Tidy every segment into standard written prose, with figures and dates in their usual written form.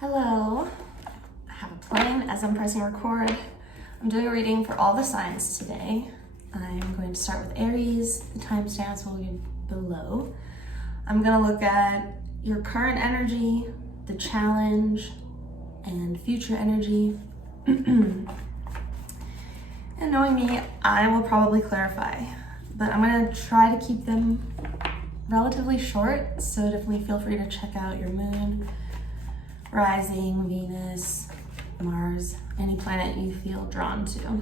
Hello, I have a plane as I'm pressing record. I'm doing a reading for all the signs today. I'm going to start with Aries. The timestamps will be below. I'm going to look at your current energy, the challenge, and future energy. And knowing me, I will probably clarify, but I'm going to try to keep them relatively short, so definitely feel free to check out your moon, rising, Venus, Mars, any planet you feel drawn to. All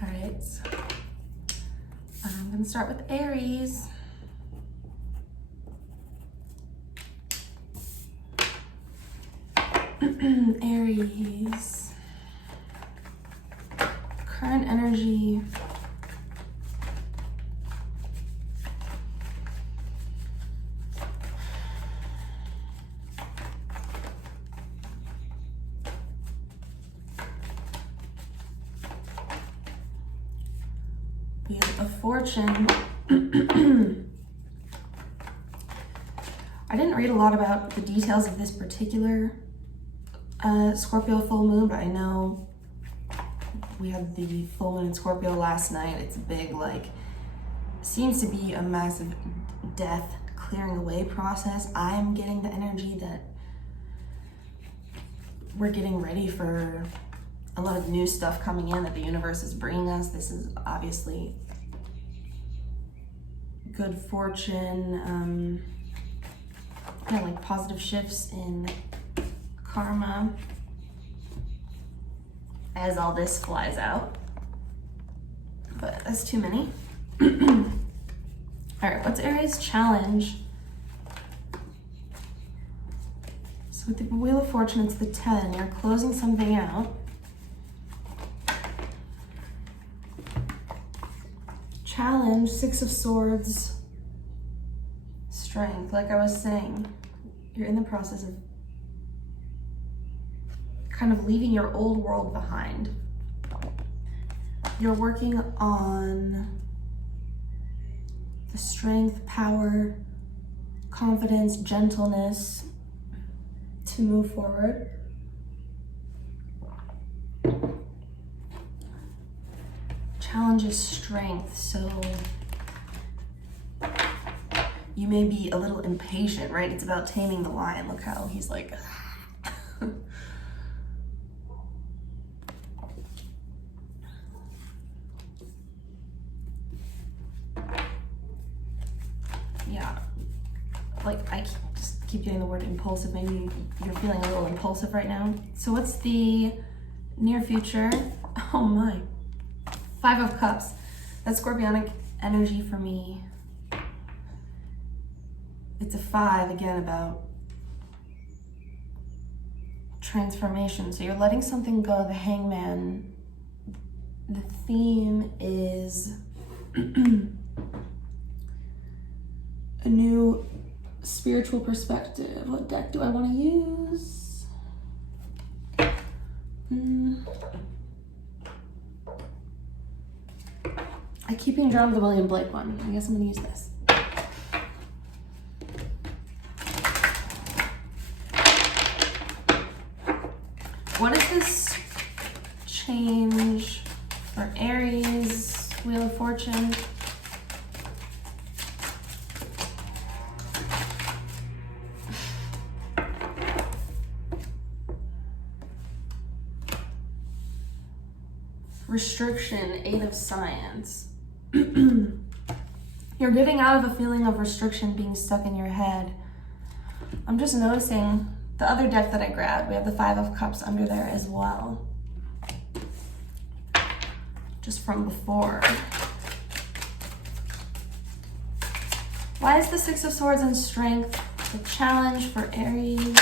right, so I'm going to start with Aries. Aries, current energy, Wheel of Fortune. I didn't read a lot about the details of this particular Scorpio full moon, but I know we had the full moon in Scorpio last night. It's a big, seems to be a massive death clearing away process. I'm getting the energy that we're getting ready for a lot of new stuff coming in that the universe is bringing us. This is obviously good fortune, kind of like positive shifts in karma as all this flies out. But that's too many. All right, what's Aries' challenge? So with the Wheel of Fortune, it's the 10. You're closing something out. Challenge, 6 of Swords, strength. Like I was saying, you're in the process of kind of leaving your old world behind. You're working on the strength, power, confidence, gentleness to move forward. Challenge is strength, so you may be a little impatient, right? It's about taming the lion. Look how he's like, yeah, I just keep getting the word impulsive. Maybe you're feeling a little impulsive right now. So what's the near future? Oh my. 5 of Cups. That's Scorpionic energy for me. It's a 5, again, about transformation. So you're letting something go. The Hangman. The theme is a new spiritual perspective. What deck do I want to use? I keep being drawn to the William Blake one. I guess I'm gonna use this. What is this change for Aries, Wheel of Fortune? Restriction, 8 of Science. You're getting out of a feeling of restriction being stuck in your head. I'm just noticing the other deck that I grabbed, we have the 5 of Cups under there as well. Just from before. Why is the 6 of Swords and Strength the challenge for Aries?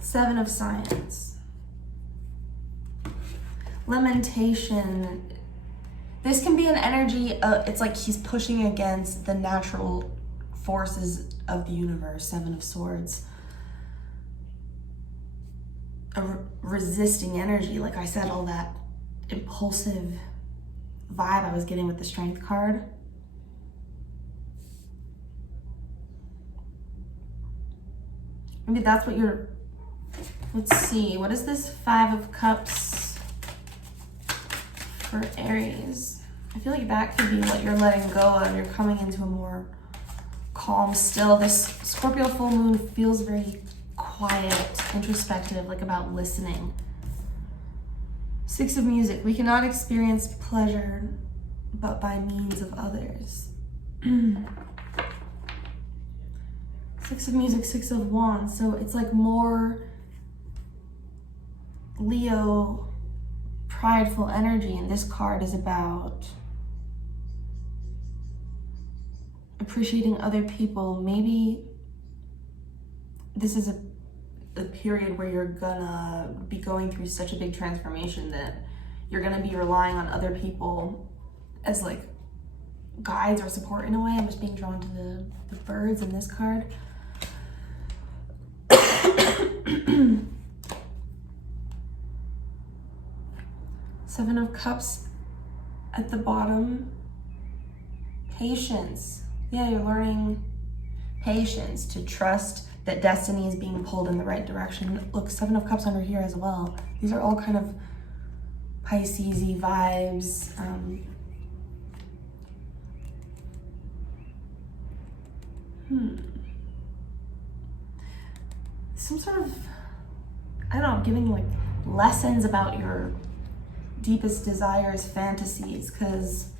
7 of Science. Lamentation. This can be an energy, it's like he's pushing against the natural forces of the universe. 7 of Swords. A resisting energy. Like I said, all that impulsive vibe I was getting with the Strength card. Maybe that's what you're, let's see, what is this 5 of Cups for Aries? I feel like that could be what you're letting go of. You're coming into a more calm, still. This Scorpio full moon feels very quiet, introspective, like about listening. 6 of Music. We cannot experience pleasure but by means of others. 6 of Music, 6 of Wands. So it's like more Leo, prideful energy. And this card is about appreciating other people. Maybe this is a period where you're gonna be going through such a big transformation that you're gonna be relying on other people as like guides or support in a way. I'm just being drawn to the birds in this card. Seven of Cups at the bottom. Patience. Yeah, you're learning patience, to trust that destiny is being pulled in the right direction. Look, 7 of Cups under here as well. These are all kind of Pisces-y vibes. Some sort of, I don't know, giving like lessons about your deepest desires, fantasies, because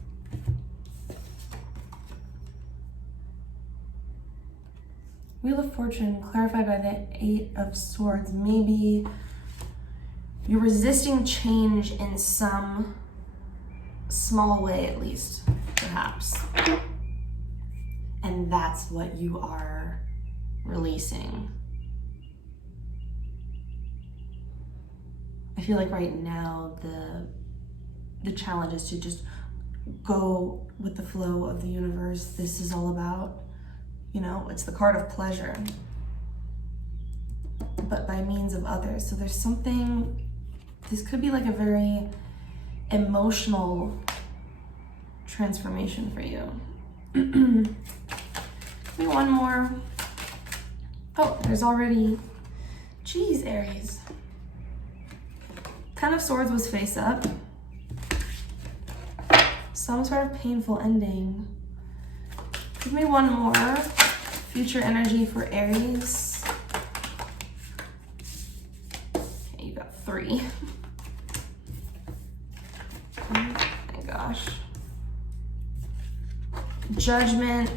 Wheel of Fortune, clarified by the 8 of Swords. Maybe you're resisting change in some small way, at least, perhaps. And that's what you are releasing. I feel like right now the challenge is to just go with the flow of the universe. This is all about, you know, it's the card of pleasure, but by means of others. So there's something, this could be like a very emotional transformation for you. Maybe one more. Oh, there's already, geez, Aries. 10 of Swords was face up. Some sort of painful ending. Give me one more. Future energy for Aries. Okay, you got 3. Oh my gosh. Judgment,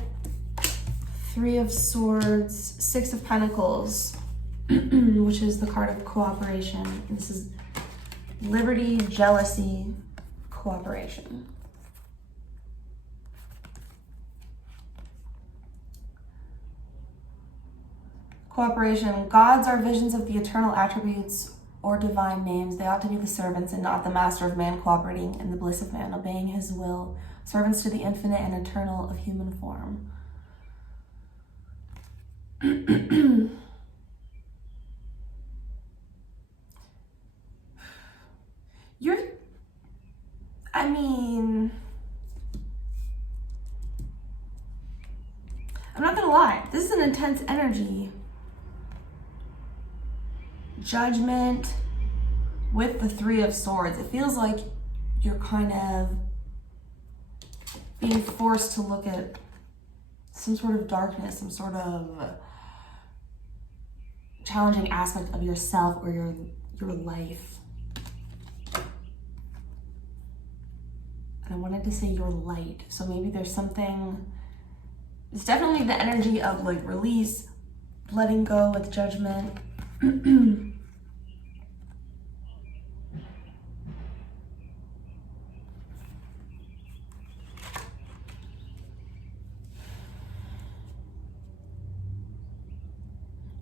3 of Swords, 6 of Pentacles, which is the card of cooperation. This is liberty, jealousy, cooperation. Cooperation. Gods are visions of the eternal attributes or divine names. They ought to be the servants and not the master of man, cooperating in the bliss of man, obeying his will. Servants to the infinite and eternal of human form. I'm not gonna lie, this is an intense energy. Judgment with the 3 of Swords. It feels like you're kind of being forced to look at some sort of darkness, some sort of challenging aspect of yourself or your life. And I wanted to say your light. So maybe there's something, it's definitely the energy of like release, letting go with Judgment.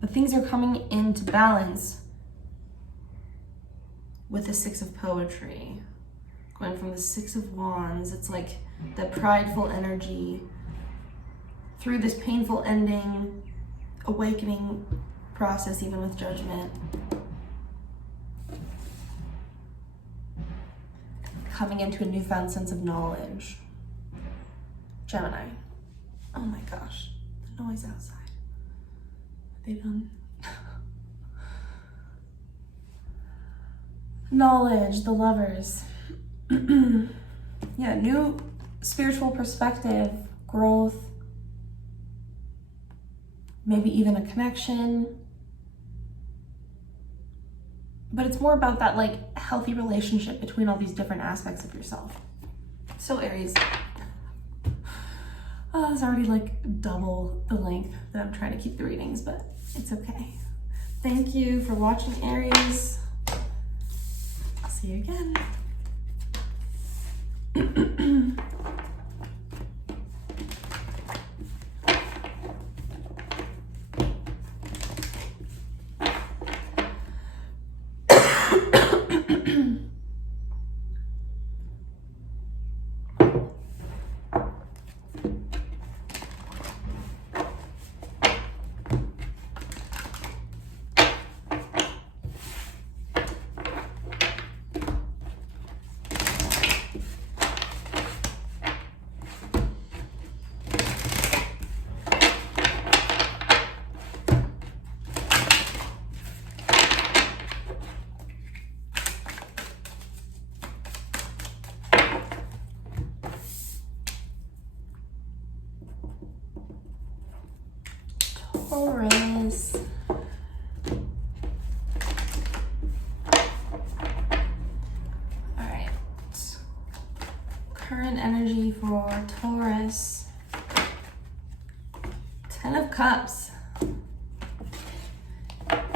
But things are coming into balance with the 6 of Poetry. Going from the 6 of Wands, it's like the prideful energy through this painful ending, awakening process, even with Judgment. Coming into a newfound sense of knowledge. Gemini. Oh my gosh, the noise outside. Are they done? knowledge, the Lovers. Yeah, new spiritual perspective, growth, maybe even a connection. But it's more about that like healthy relationship between all these different aspects of yourself. So Aries, oh, it's already like double the length that I'm trying to keep the readings, but it's okay. Thank you for watching, Aries. I'll see you again. Taurus. Alright. Current energy for Taurus. 10 of Cups.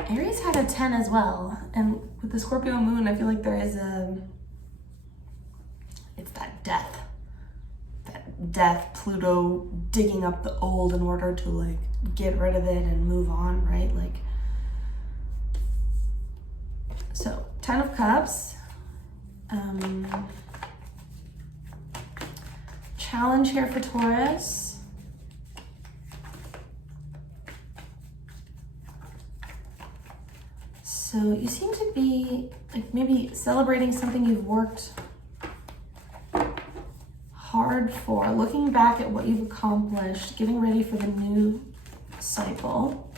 Aries had a 10 as well. And with the Scorpio moon, I feel like there is it's that death. That death, Pluto digging up the old in order to like get rid of it and move on, right? Like, so 10 of Cups. Challenge here for Taurus. So you seem to be like maybe celebrating something you've worked hard for, looking back at what you've accomplished, getting ready for the new cycle.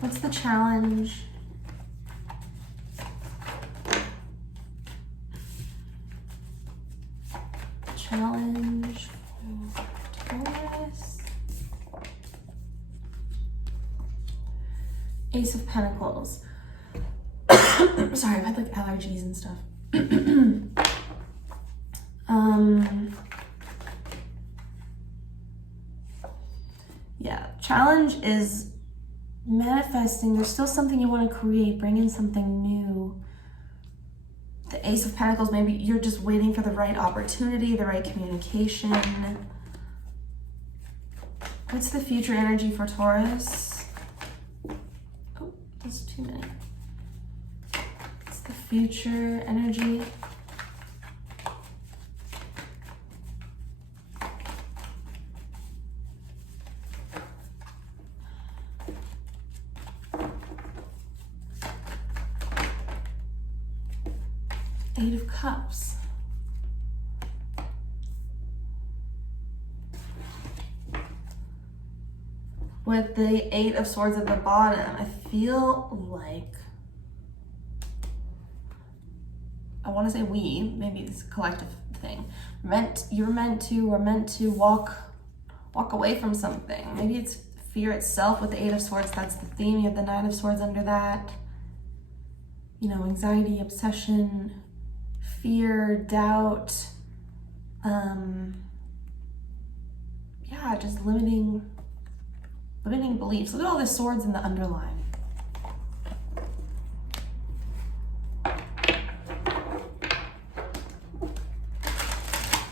What's the challenge? Challenge for Taurus. Ace of Pentacles. Sorry, I've had like allergies and stuff. Yeah, challenge is manifesting. There's still something you want to create, bring in something new. The Ace of Pentacles, maybe you're just waiting for the right opportunity, the right communication. What's the future energy for Taurus? Oh, that's too many. What's the future energy? Eight of Cups. With the Eight of Swords at the bottom, I feel like, I want to say we, maybe it's a collective thing, you're meant to walk away from something. Maybe it's fear itself with the Eight of Swords. That's the theme. You have the Nine of Swords under that. You know, anxiety, obsession, fear, doubt, yeah, just limiting beliefs. Look at all the swords in the underline.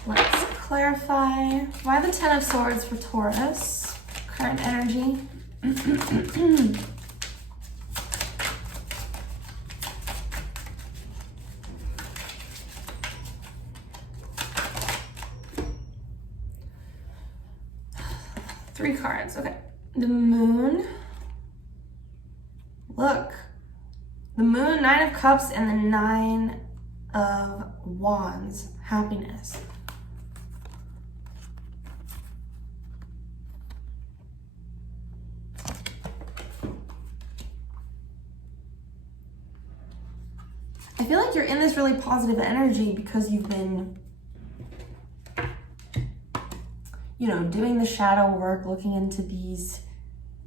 Let's clarify why the Ten of Swords for Taurus. Current energy. Three cards, okay. The Moon. Look, the Moon, Nine of Cups, and the Nine of Wands. Happiness. like you're in this really positive energy because you've been, you know, doing the shadow work, looking into these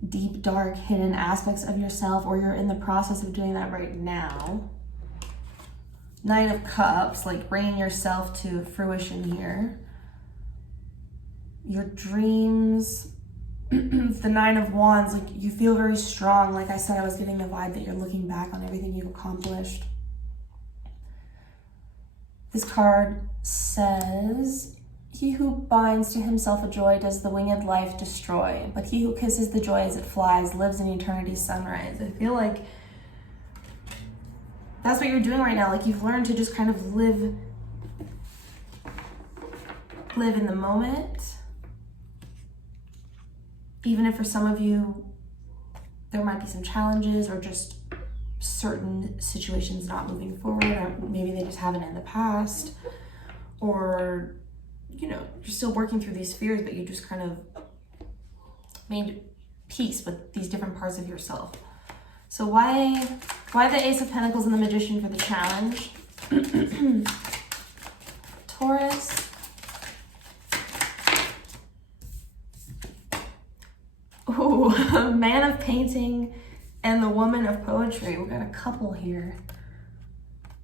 deep, dark, hidden aspects of yourself, or you're in the process of doing that right now. Nine of Cups, like bringing yourself to fruition here. Your dreams, the Nine of Wands, like you feel very strong. Like I said, I was getting the vibe that you're looking back on everything you've accomplished. This card says, he who binds to himself a joy does the winged life destroy, but he who kisses the joy as it flies lives in eternity's sunrise. I feel like that's what you're doing right now. Like you've learned to just kind of live in the moment. Even if for some of you, there might be some challenges or just certain situations not moving forward, or maybe they just haven't in the past, or, you know, you're still working through these fears, but you just kind of made peace with these different parts of yourself. So why the Ace of Pentacles and the Magician for the challenge? Taurus. Ooh, Man of Painting and the Woman of Poetry. We've got a couple here.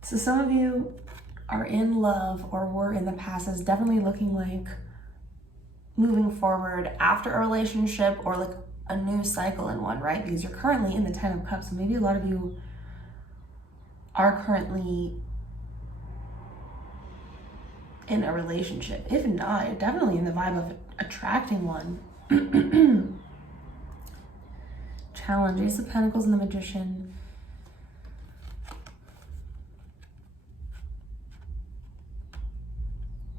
So some of you are in love or were in the past as definitely looking like moving forward after a relationship or like a new cycle in one, right? Because you're currently in the Ten of Cups. So maybe a lot of you are currently in a relationship. If not, you're definitely in the vibe of attracting one. Challenge, Ace of Pentacles and the Magician.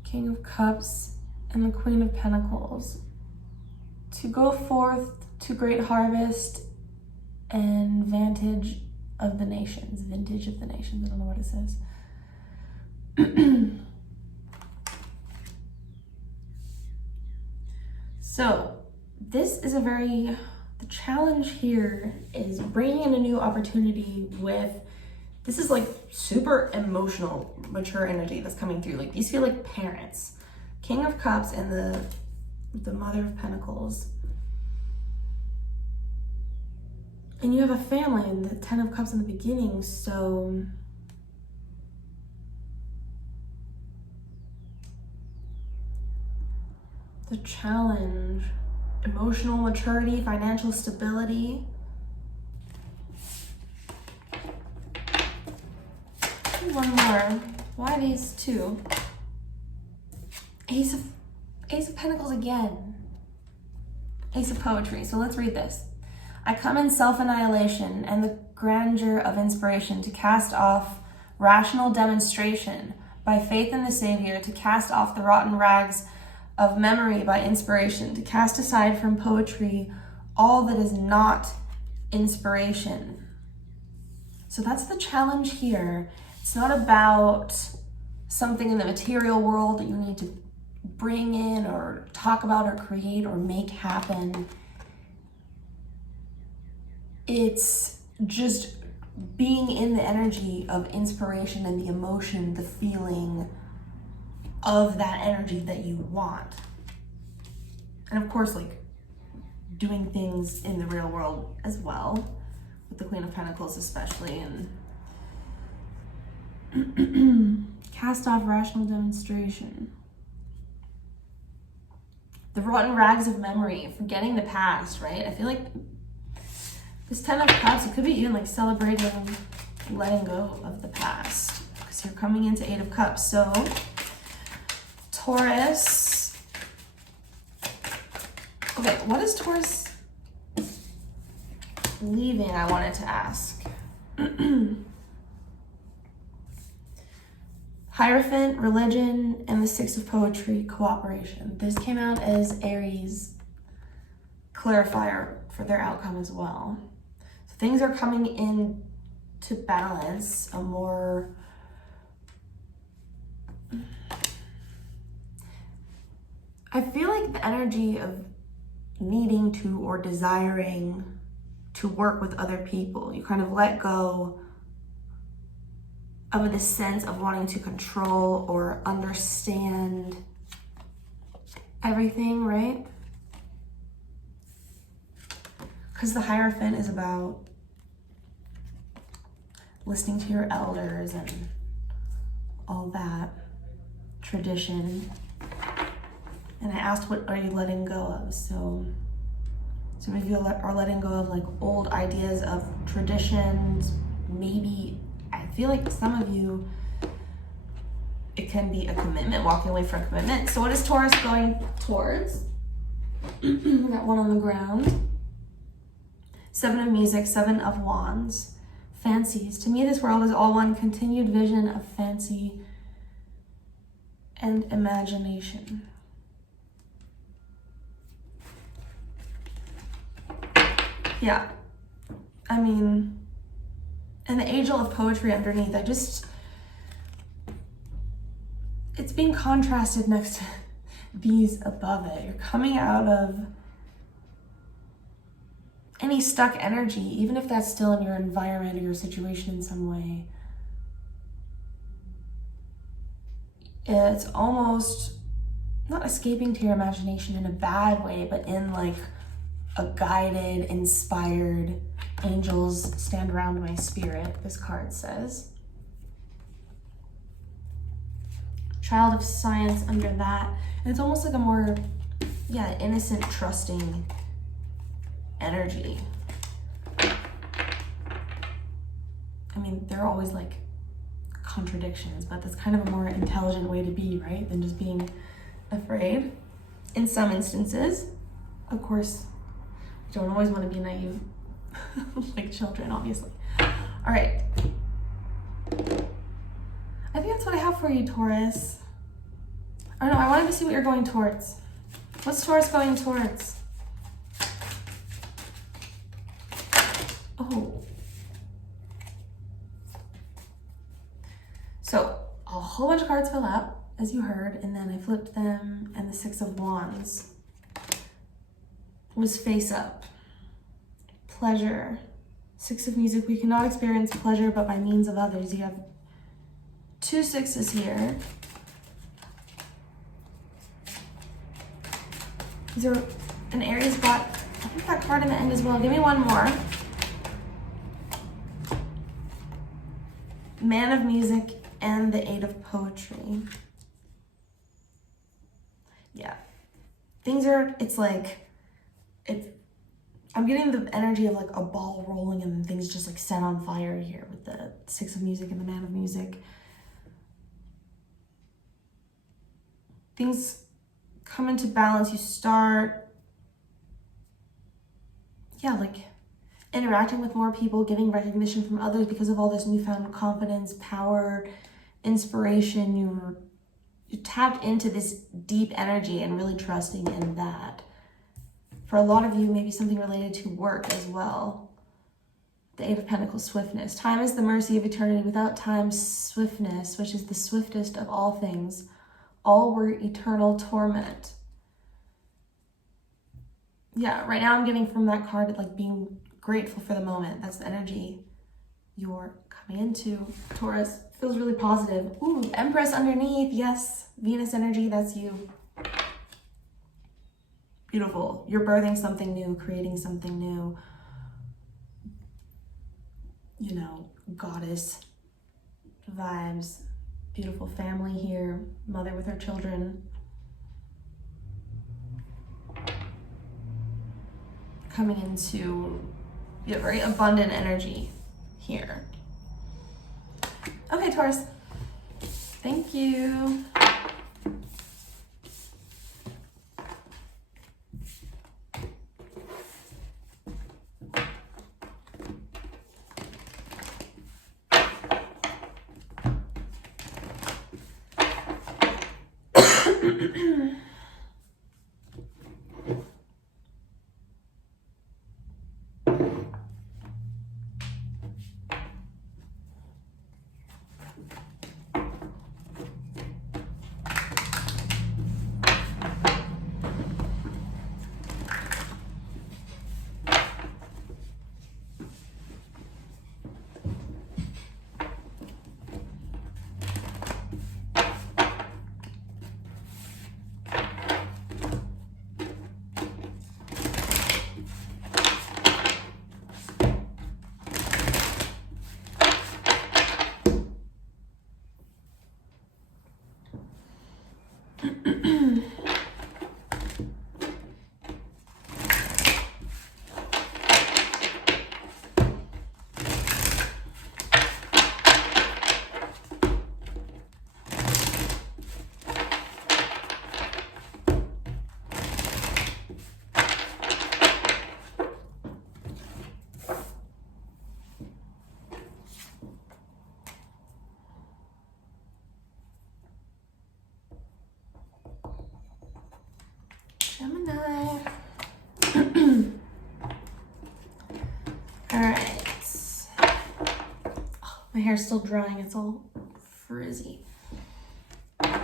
King of Cups and the Queen of Pentacles. To go forth to great harvest and vantage of the nations. Vintage of the nations. I don't know what it says. So this is the challenge here is bringing in a new opportunity with, this is like super emotional, mature energy that's coming through. Like these feel like parents. King of Cups and the Mother of Pentacles. And you have a family and the Ten of Cups in the beginning, so the challenge, emotional maturity, financial stability. One more. Why these two? Ace of Pentacles again. Ace of Poetry. So let's read this. I come in self-annihilation and the grandeur of inspiration to cast off rational demonstration by faith in the Savior, to cast off the rotten rags of memory by inspiration, to cast aside from poetry all that is not inspiration. So that's the challenge here. It's not about something in the material world that you need to bring in or talk about or create or make happen. It's just being in the energy of inspiration and the emotion, the feeling of that energy that you want. And of course, like doing things in the real world as well, with the Queen of Pentacles especially, and cast off rational demonstration. The rotten rags of memory, forgetting the past, right? I feel like this Ten of Cups, it could be even like celebrating letting go of the past, because you're coming into Eight of Cups. So Taurus, okay, what is Taurus leaving? I wanted to ask. Hierophant, religion, and the Six of Poetry, cooperation. This came out as Aries clarifier for their outcome as well. So things are coming in to balance, a more I feel like the energy of needing to or desiring to work with other people. You kind of let go of this sense of wanting to control or understand everything, right? Because the Hierophant is about listening to your elders and all that tradition. And I asked, what are you letting go of? So some of you are letting go of like old ideas of traditions. Maybe, I feel like some of you, it can be a commitment, walking away from a commitment. So what is Taurus going towards? That one on the ground. 7 of Music, 7 of Wands. Fancies. To me, this world is all one continued vision of fancy and imagination. Yeah. I mean, and the angel of poetry underneath, it's being contrasted next to these above it. You're coming out of any stuck energy, even if that's still in your environment or your situation in some way. It's almost not escaping to your imagination in a bad way, but in like a guided, inspired, angels stand around my spirit, this card says. Child of Science under that. And it's almost like a more, innocent, trusting energy. I mean, there are always like contradictions, but that's kind of a more intelligent way to be, right? Than just being afraid. In some instances, of course, you don't always want to be naive like children, obviously. All right. I think that's what I have for you, Taurus. Oh no, I wanted to see what you're going towards. What's Taurus going towards? Oh. So a whole bunch of cards fell out, as you heard, and then I flipped them, and the 6 of Wands was face up. Pleasure. 6 of Music. We cannot experience pleasure but by means of others. You have 2 6s here. Is there an Aries got, I think that card in the end as well. Give me one more. Man of Music and the 8 of Poetry. Yeah. I'm getting the energy of like a ball rolling and things just like set on fire here with the 6 of Music and the Man of Music. Things come into balance. You start, like interacting with more people, getting recognition from others because of all this newfound confidence, power, inspiration. You tapped into this deep energy and really trusting in that. For a lot of you, maybe something related to work as well. The 8 of Pentacles, swiftness. Time is the mercy of eternity. Without time, swiftness, which is the swiftest of all things, all were eternal torment. Yeah, right now I'm getting from that card like being grateful for the moment. That's the energy you're coming into. Taurus feels really positive. Ooh, Empress underneath. Yes, Venus energy, that's you. Beautiful. You're birthing something new, creating something new. Goddess vibes. Beautiful family here. Mother with her children. Coming into very abundant energy here. Okay, Taurus. Thank you. Gemini. All right. Oh, my hair's still drying. It's all frizzy. Okay,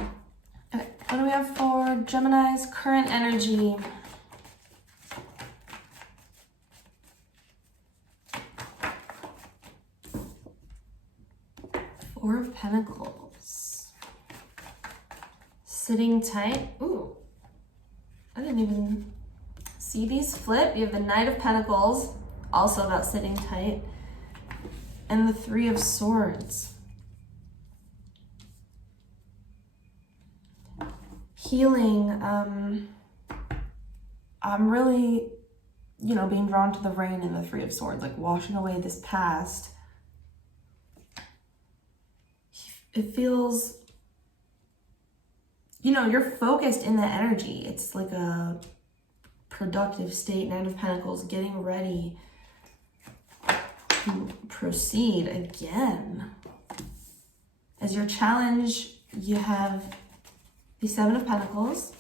what do we have for Gemini's current energy? Four of Pentacles. Sitting tight. Ooh. I didn't even see these flip. You have the Knight of Pentacles, also about sitting tight, and the Three of Swords. Healing. I'm really, being drawn to the rain and the Three of Swords, like washing away this past. It feels, you're focused in that energy. It's like a productive state. Nine of Pentacles, getting ready to proceed again. As your challenge, you have the Seven of Pentacles.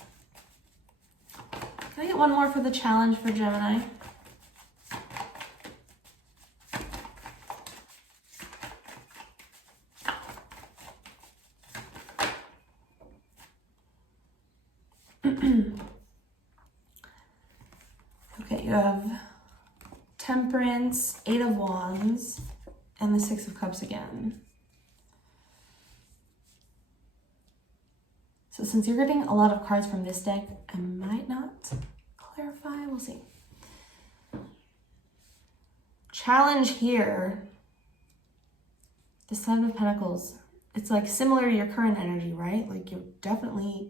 Can I get one more for the challenge for Gemini? Okay, you have Temperance, Eight of Wands, and the Six of Cups again. So since you're getting a lot of cards from this deck, I might not clarify. We'll see. Challenge here, the Seven of Pentacles. It's like similar to your current energy, right? Like you're definitely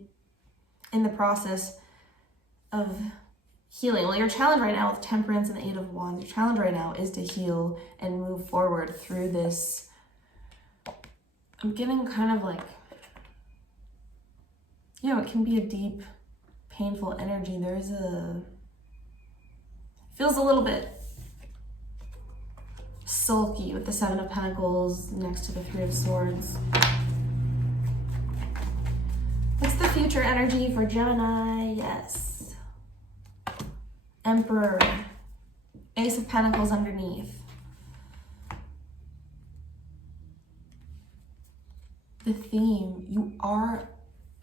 in the process of healing. Well, your challenge right now with Temperance and the Eight of Wands, your challenge right now is to heal and move forward through this. I'm getting kind of like, it can be a deep, painful energy. Feels a little bit sulky with the Seven of Pentacles next to the Three of Swords. What's the future energy for Gemini? Yes. Emperor. Ace of Pentacles underneath. The theme, you are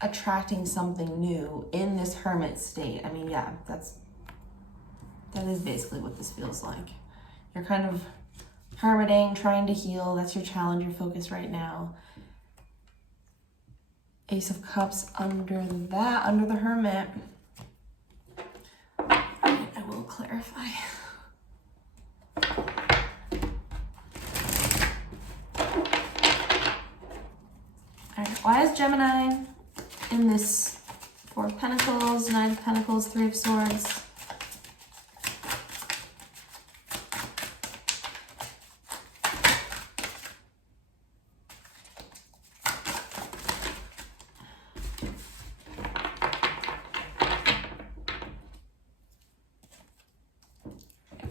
attracting something new in this hermit state. I mean, yeah, that is basically what this feels like. You're kind of hermiting, trying to heal. That's your challenge, your focus right now. Ace of Cups under the Hermit. I will clarify. All right, why is Gemini in this Four of Pentacles, Nine of Pentacles, Three of Swords?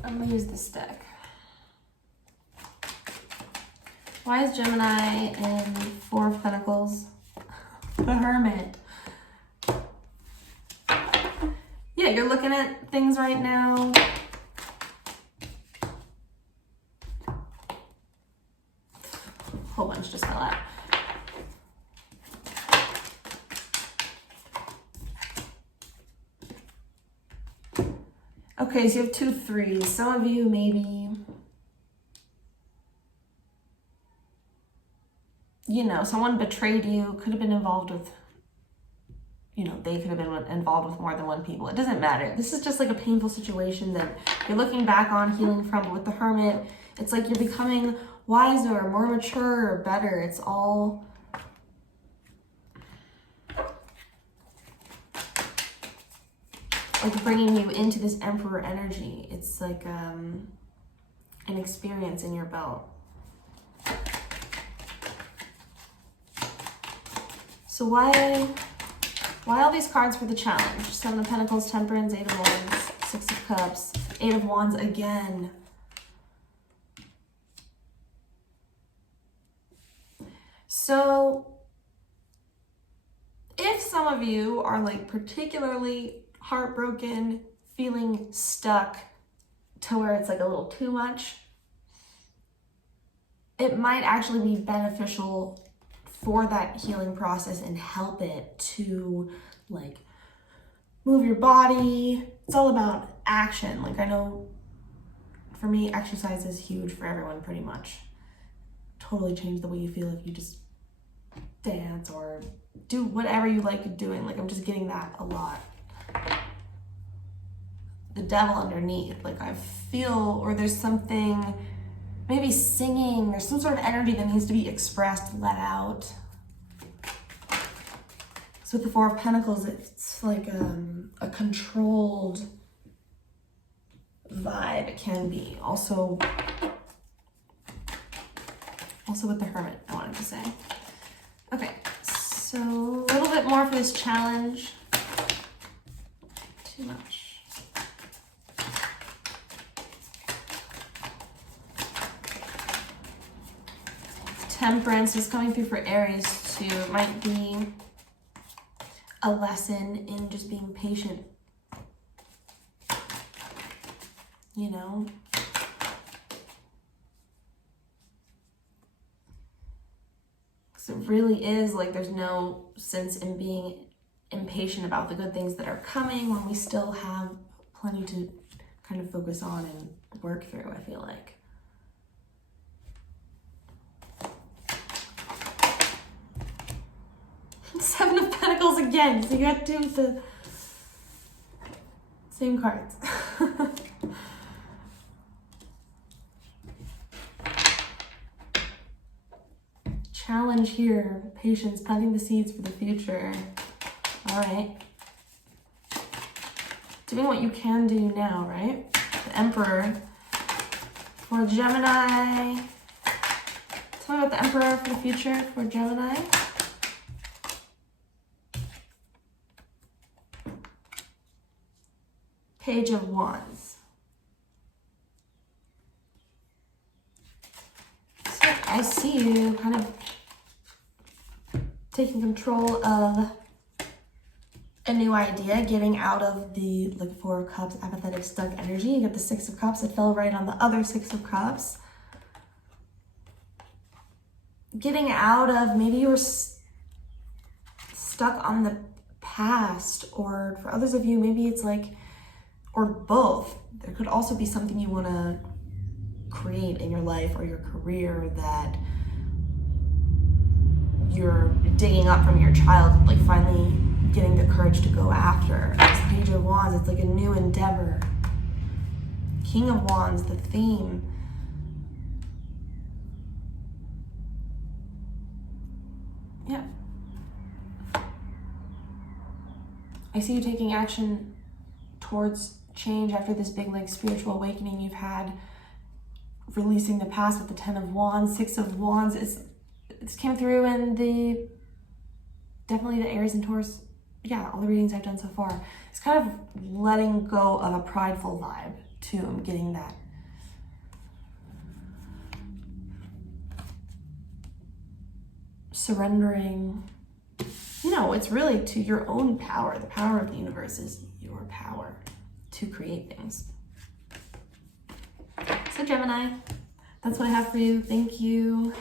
I'm gonna use this deck. Why is Gemini in Four of Pentacles? The Hermit. Yeah, you're looking at things right now. Whole bunch just fell out. Okay, so you have 2 threes. Some of you maybe, someone betrayed you, could have been involved with, they could have been involved with more than one people. It doesn't matter. This is just like a painful situation that you're looking back on, healing from. But with the Hermit, it's like you're becoming wiser, more mature, or better. It's all like bringing you into this Emperor energy. It's like an experience in your belt. So why all these cards for the challenge? Seven of Pentacles, Temperance, Eight of Wands, Six of Cups, Eight of Wands again. So if some of you are like particularly heartbroken, feeling stuck to where it's like a little too much, it might actually be beneficial for that healing process and help it to like move your body. It's all about action. Like I know for me, exercise is huge for everyone pretty much. Totally change the way you feel if you just dance or do whatever you like doing. Like I'm just getting that a lot. The devil underneath, like I feel, or there's something, maybe singing, there's some sort of energy that needs to be expressed, let out. So with the Four of Pentacles, it's like a controlled vibe. It can be. Also with the Hermit, I wanted to say. Okay, so a little bit more for this challenge. Too much. Temperance is coming through for Aries too. It might be a lesson in just being patient. You know? Because it really is like there's no sense in being impatient about the good things that are coming when we still have plenty to kind of focus on and work through, I feel like. Seven of Pentacles again. So you got two of the same cards. Challenge here. Patience, planting the seeds for the future. All right. Doing what you can do now, right? The Emperor. For Gemini. Tell me about the Emperor for the future for Gemini. Page of Wands. So I see you kind of taking control of a new idea, getting out of the like Four of Cups, apathetic, stuck energy. You get the Six of Cups. It fell right on the other Six of Cups. Getting out of, maybe you were stuck on the past, or for others of you, maybe it's like, or both. There could also be something you want to create in your life or your career that you're digging up from your childhood, like finally getting the courage to go after. This Page of Wands, it's like a new endeavor. King of Wands, the theme. Yeah. I see you taking action towards change after this big like spiritual awakening you've had, releasing the past with the Ten of Wands. Six of Wands this came through in the definitely the Aries and Taurus, yeah, all the readings I've done so far. It's kind of letting go of a prideful vibe too. I'm getting that. Surrendering, you know, it's really to your own power. The power of the universe is your power to create things. So Gemini, that's what I have for you. Thank you.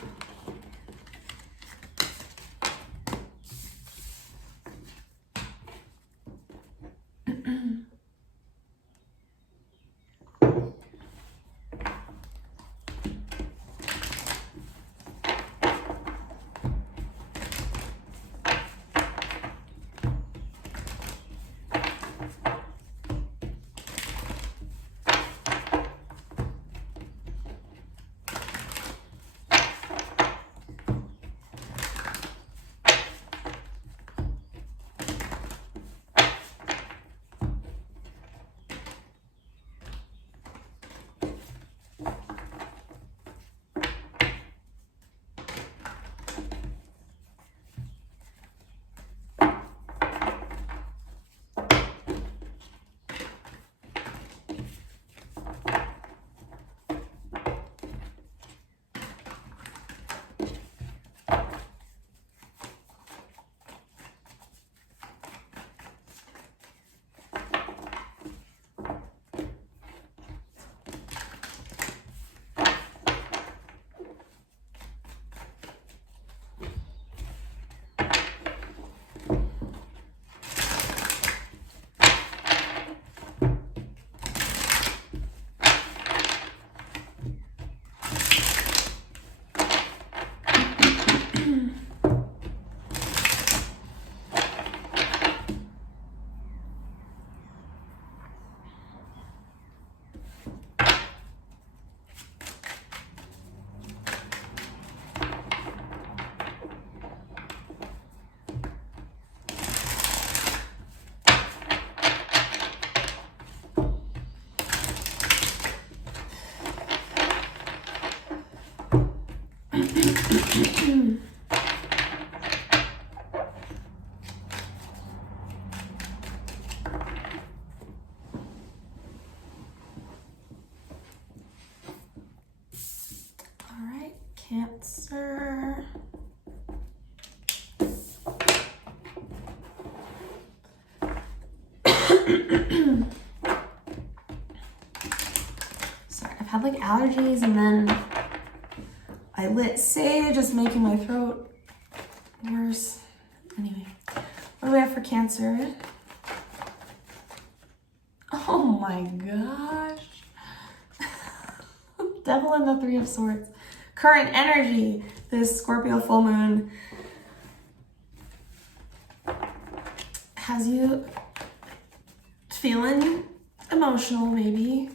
Sorry, I've had like allergies and then I lit sage, just making my throat worse. Anyway, what do we have for Cancer? Oh my gosh. Devil and the Three of Swords. Current energy, this Scorpio full moon has you feeling emotional, maybe.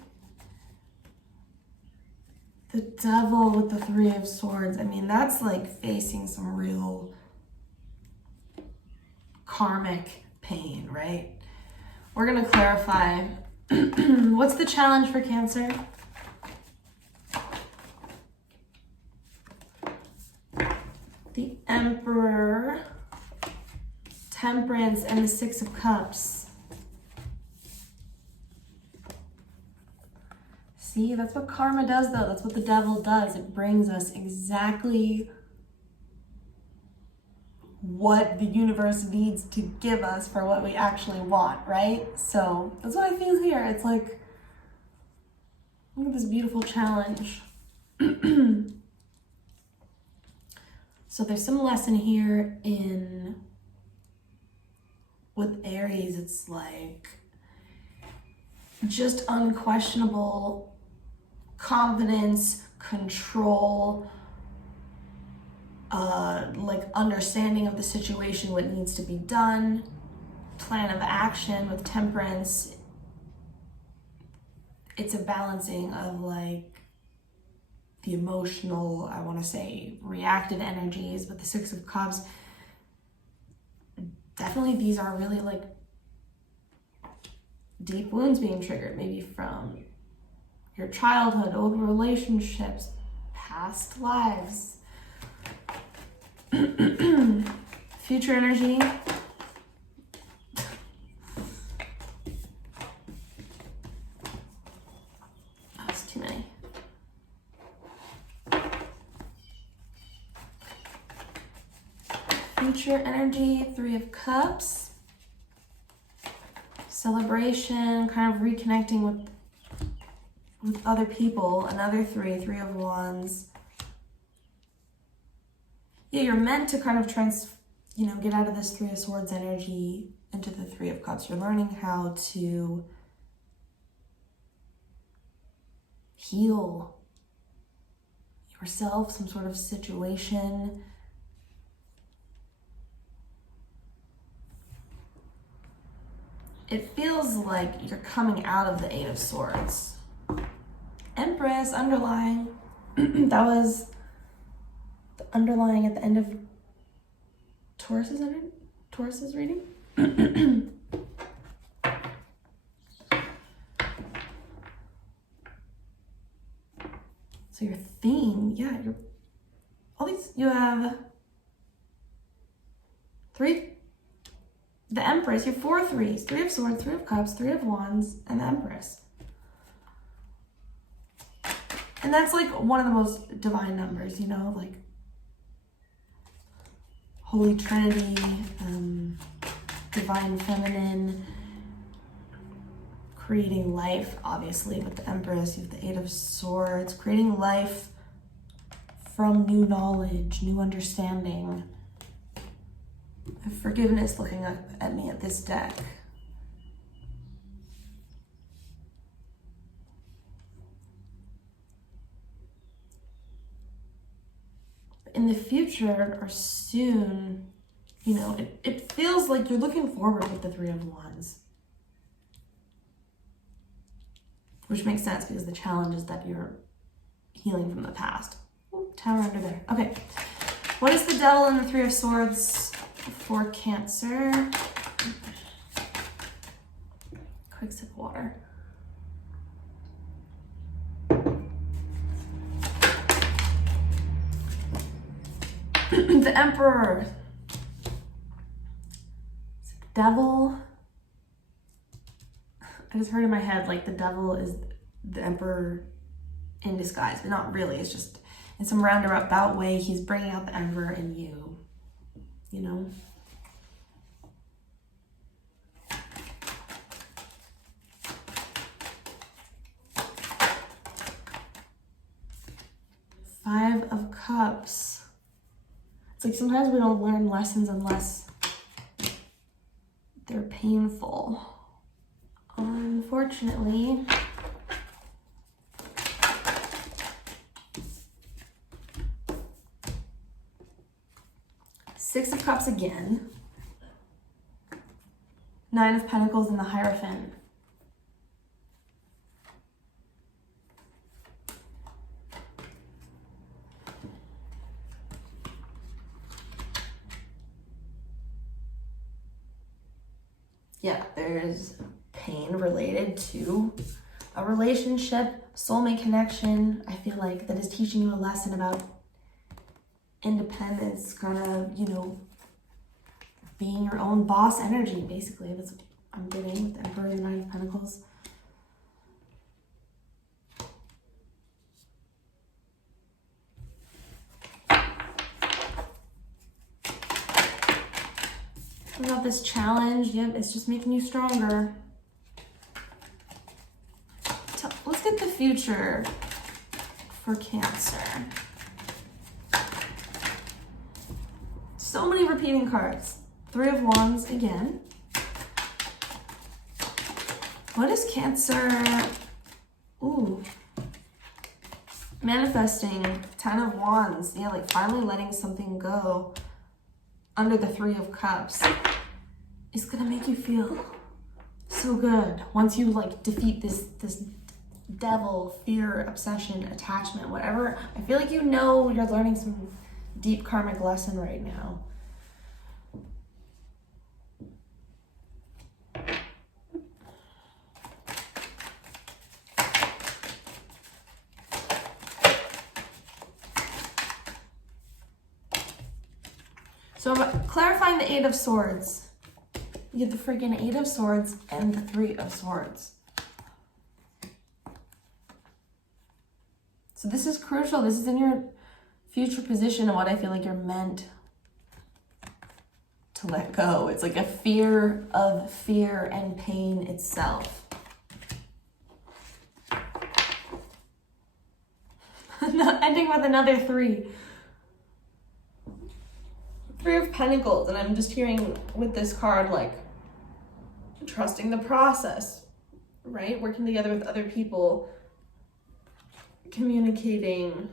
The Devil with the Three of Swords. I mean, that's like facing some real karmic pain, right? We're gonna clarify. What's the challenge for Cancer? The Emperor, Temperance, and the Six of Cups. See, that's what karma does though. That's what the Devil does. It brings us exactly what the universe needs to give us for what we actually want, right? So that's what I feel here. It's like, look at this beautiful challenge. So there's some lesson here with Aries. It's like just unquestionable confidence, control, like understanding of the situation, what needs to be done, plan of action. With Temperance, it's a balancing of like the emotional, I want to say reactive energies. But the Six of Cups, definitely these are really like deep wounds being triggered, maybe from your childhood, old relationships, past lives. Future energy. That's too many. Future energy, Three of Cups. Celebration, kind of reconnecting with other people. Another Three of Wands. Yeah, you're meant to kind of get out of this Three of Swords energy into the Three of Cups. You're learning how to heal yourself, some sort of situation. It feels like you're coming out of the Eight of Swords. Empress, underlying. That was the underlying at the end of Taurus's reading. So your theme, yeah, you have the Empress, you have 4 threes, Three of Swords, Three of Cups, Three of Wands, and the Empress. And that's like one of the most divine numbers, like Holy Trinity, Divine Feminine, creating life, obviously, with the Empress. You have the Eight of Swords, creating life from new knowledge, new understanding. Forgiveness looking up at me at this deck. In the future or soon, it feels like you're looking forward with the Three of Wands. Which makes sense because the challenge is that you're healing from the past. Ooh, Tower under there. Okay. What is the Devil and the Three of Swords for Cancer? Quick sip of water. The Emperor. The Devil. I just heard in my head like the Devil is the Emperor in disguise, but not really. It's just in some roundabout way he's bringing out the Emperor in you. Cups. It's like sometimes we don't learn lessons unless they're painful. Unfortunately. Six of Cups again. Nine of Pentacles and the Hierophant. Yeah, there's pain related to a relationship, soulmate connection. I feel like that is teaching you a lesson about independence, kind of, you know, being your own boss energy, basically. That's what I'm getting with the Emperor and the Nine of Pentacles. About this challenge, yep, it's just making you stronger. Let's get the future for Cancer. So many repeating cards. Three of Wands again. What is Cancer? Ooh. Manifesting. 10 of Wands. Yeah, like finally letting something go under the Three of Cups. It's gonna make you feel so good once you like defeat this devil, fear, obsession, attachment, whatever. I feel like, you know, you're learning some deep karmic lesson right now. So I'm clarifying the Eight of Swords. You have the freaking Eight of Swords and the Three of Swords. So this is crucial. This is in your future position and what I feel like you're meant to let go. It's like a fear of fear and pain itself. Ending with another three. Three of Pentacles, and I'm just hearing with this card, like, trusting the process, right? Working together with other people, communicating.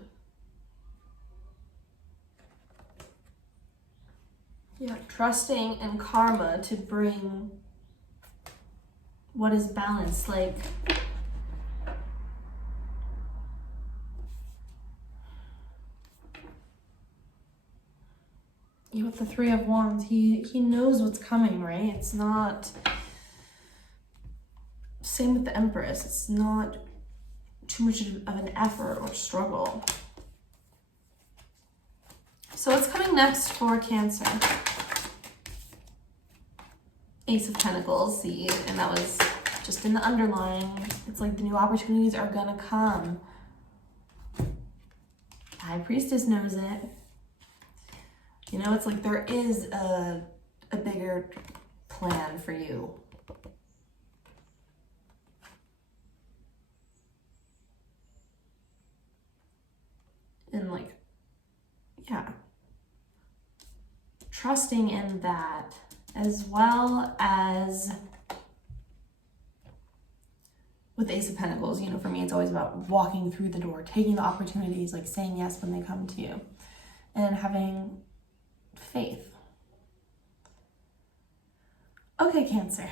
Yeah, trusting in karma to bring what is balanced, like, with the Three of Wands, he knows what's coming, right? It's not, same with the Empress, it's not too much of an effort or struggle. So what's coming next for Cancer? Ace of Pentacles, see, and that was just in the underlying. It's like the new opportunities are gonna come. High Priestess knows it. You know, it's like there is a bigger plan for you. And like, yeah. Trusting in that, as well as with the Ace of Pentacles. You know, for me, it's always about walking through the door, taking the opportunities, like saying yes when they come to you, and having faith. Okay, Cancer.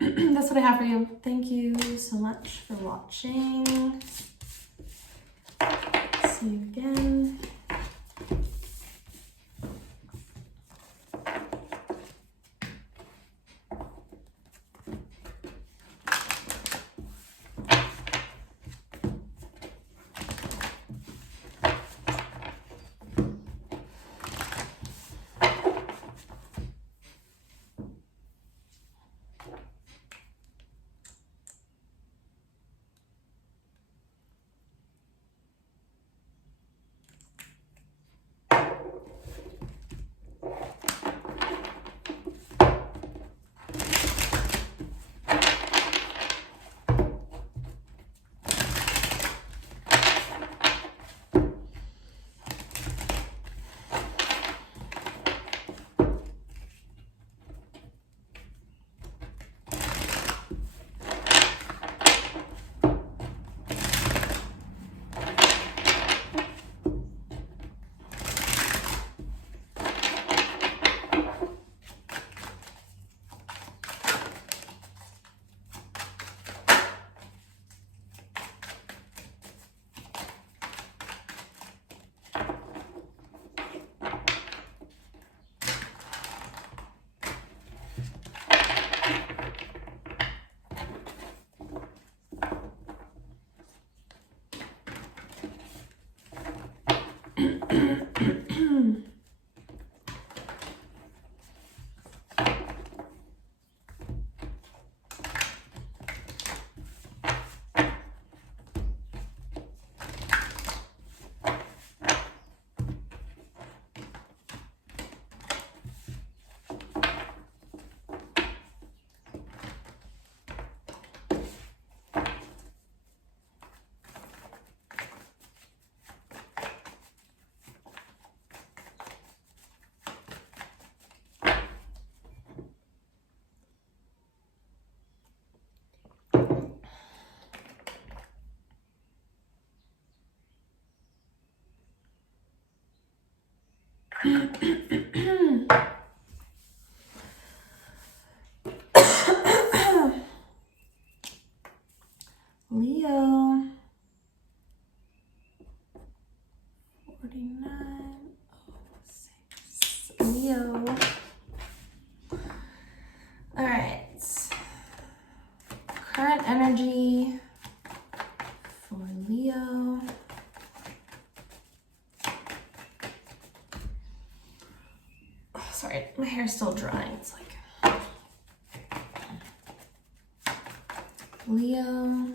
That's what I have for you. Thank you so much for watching. See you again. Leo. 4906. Leo. All right. Current energy for Leo. Oh, sorry, my hair's still drying. It's like Leo.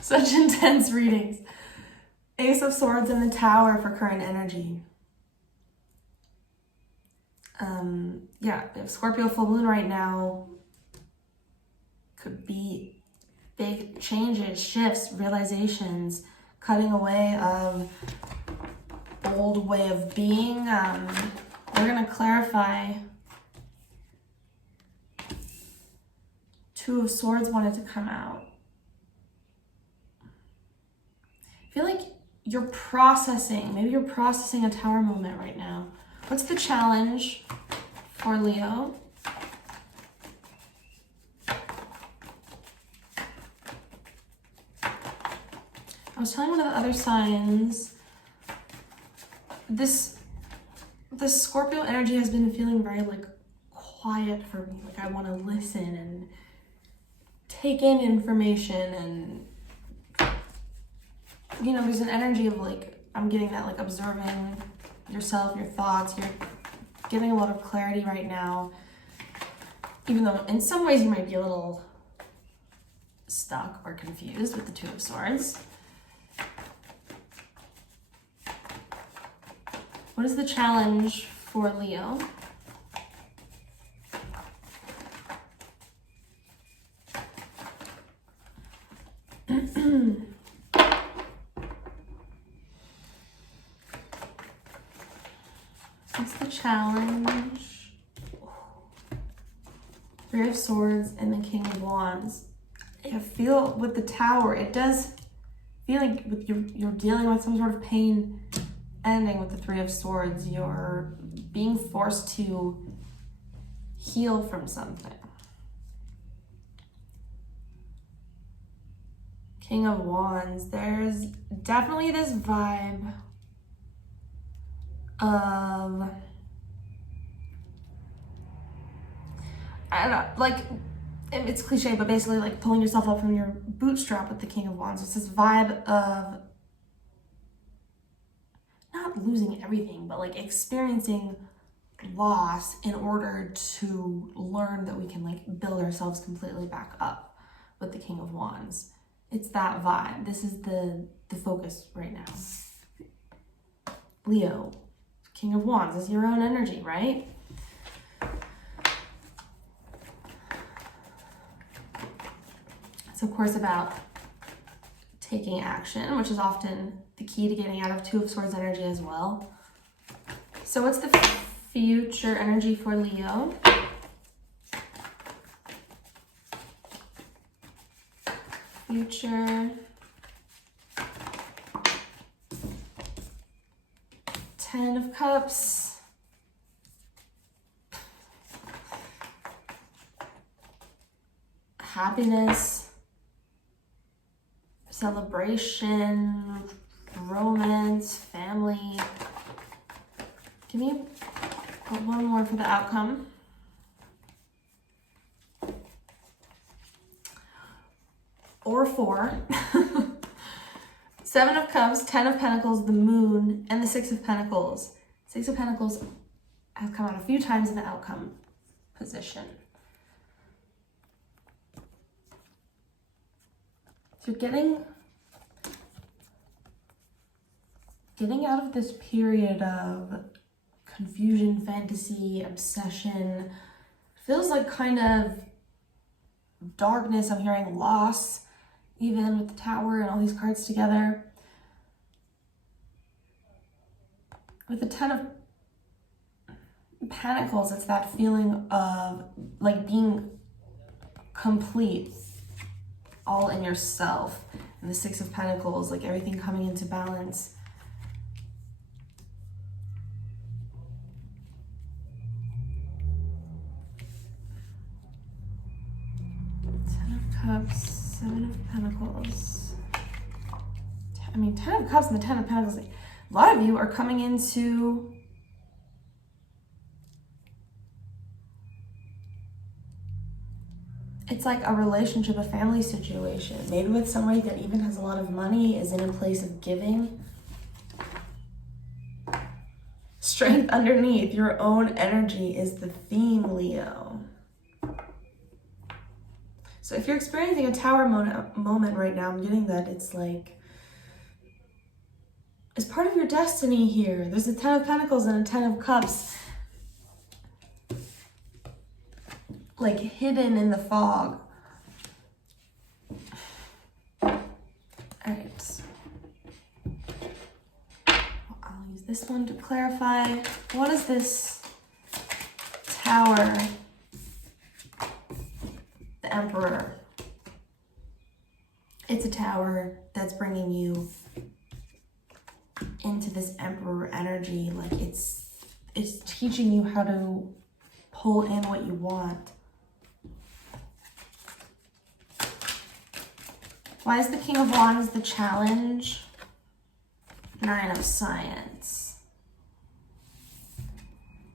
Such intense readings. Ace of Swords in the Tower for current energy. Yeah, if Scorpio full moon right now could be big changes, shifts, realizations, cutting away of old way of being. We're gonna clarify. Two of Swords wanted to come out. I feel like you're processing, maybe you're processing a Tower moment right now. What's the challenge for Leo? I was telling one of the other signs, this Scorpio energy has been feeling very like quiet for me. Like I want to listen and take in information, and you know, there's an energy of like, I'm getting that like observing yourself, your thoughts. You're getting a lot of clarity right now, even though in some ways you might be a little stuck or confused with the Two of Swords. What is the challenge for Leo? What's the challenge? Three of Swords and the King of Wands. I feel with the Tower, it does feel like you're dealing with some sort of pain ending with the Three of Swords. You're being forced to heal from something. King of Wands, there's definitely this vibe of, I don't know, like, it's cliche, but basically like pulling yourself up from your bootstrap with the King of Wands. It's this vibe of not losing everything, but like experiencing loss in order to learn that we can like build ourselves completely back up with the King of Wands. It's that vibe. This is the focus right now. Leo, King of Wands is your own energy, right? It's of course about taking action, which is often the key to getting out of Two of Swords energy as well. So what's the future energy for Leo? Future. 10 of Cups. Happiness. Celebration. Romance. Family. Give me one more for the outcome. Or 4. 7 of Cups, 10 of Pentacles, the Moon, and the 6 of Pentacles. 6 of Pentacles have come out a few times in the outcome position. So getting out of this period of confusion, fantasy, obsession, feels like kind of darkness. I'm hearing loss, even with the Tower and all these cards together. With the Ten of Pentacles, it's that feeling of like being complete, all in yourself. And the Six of Pentacles, like everything coming into balance. Ten of Cups, Seven of Pentacles. I mean, Ten of Cups and the Ten of Pentacles. Like, a lot of you are coming into it's like a relationship, a family situation. Maybe with somebody that even has a lot of money, is in a place of giving. Strength underneath, your own energy is the theme, Leo. So if you're experiencing a Tower moment right now, I'm getting that it's like, it's part of your destiny here. There's a Ten of Pentacles and a Ten of Cups. Like hidden in the fog. All right. I'll use this one to clarify. What is this Tower? The Emperor. It's a tower that's bringing you into this Emperor energy. Like it's teaching you how to pull in what you want. Why is the King of Wands the challenge? Nine of Science.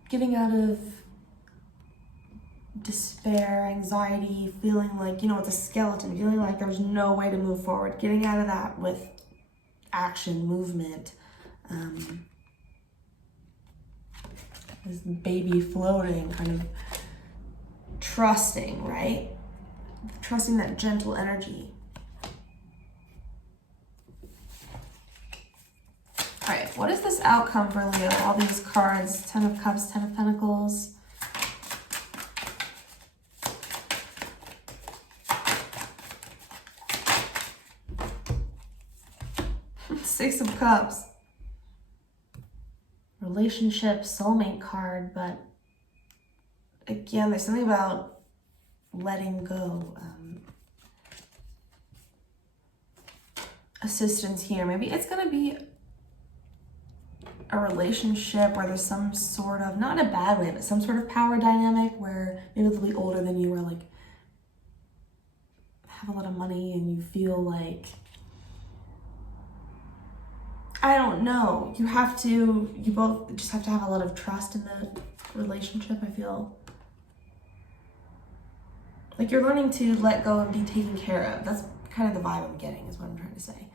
Getting out of despair, anxiety, feeling like, it's a skeleton, feeling like there's no way to move forward. Getting out of that with action, movement. This baby floating, kind of trusting, right? Trusting that gentle energy. All right, what is this outcome for Leo? All these cards, Ten of Cups, Ten of Pentacles. Six of Cups. Relationship, soulmate card, but again, there's something about letting go. Assistance here. Maybe it's going to be a relationship where there's some sort of, not in a bad way, but some sort of power dynamic where maybe they'll be older than you, or like have a lot of money and you feel like, I don't know, you both just have to have a lot of trust in the relationship. I feel like you're learning to let go and be taken care of. That's kind of the vibe I'm getting, is what I'm trying to say.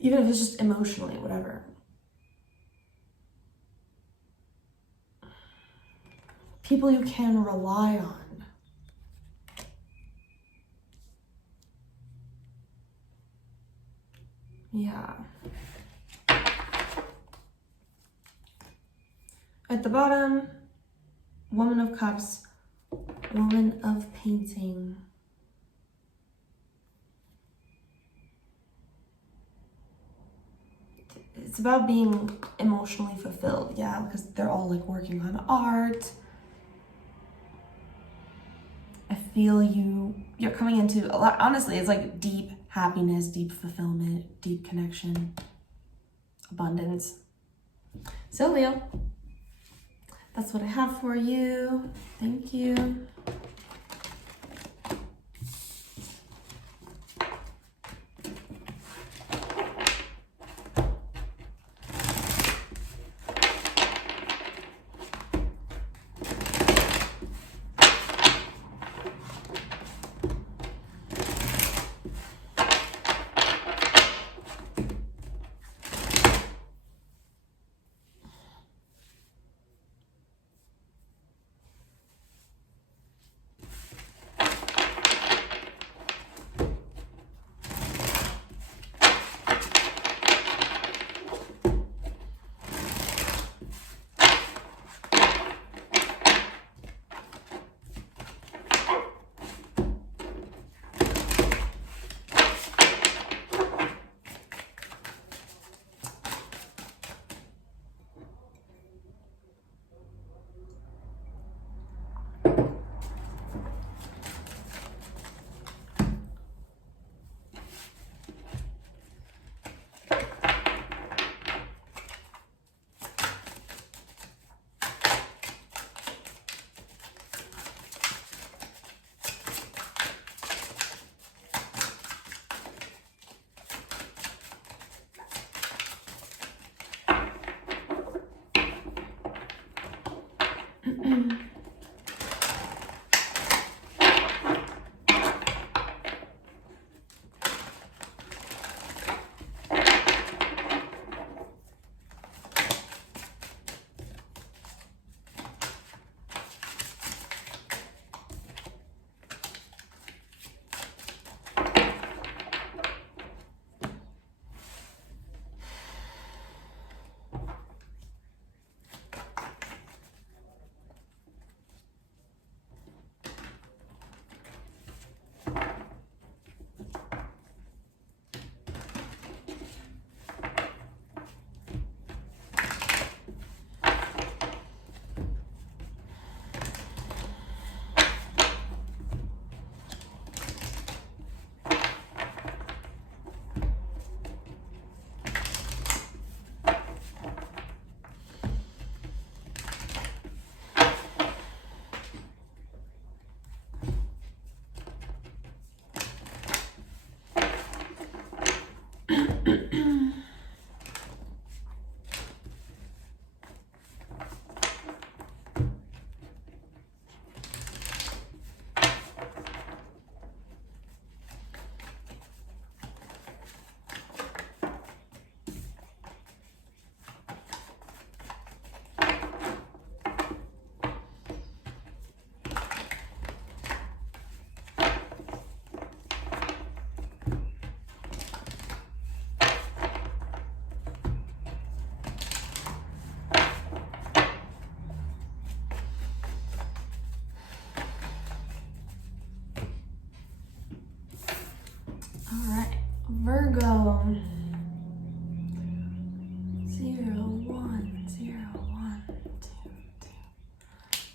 Even if it's just emotionally, whatever. People you can rely on. Yeah. At the bottom, Woman of Cups, Woman of Painting. It's about being emotionally fulfilled, yeah, because they're all like working on art. I feel you're coming into a lot, honestly, it's like deep happiness, deep fulfillment, deep connection, abundance. So Leo, that's what I have for you. Thank you.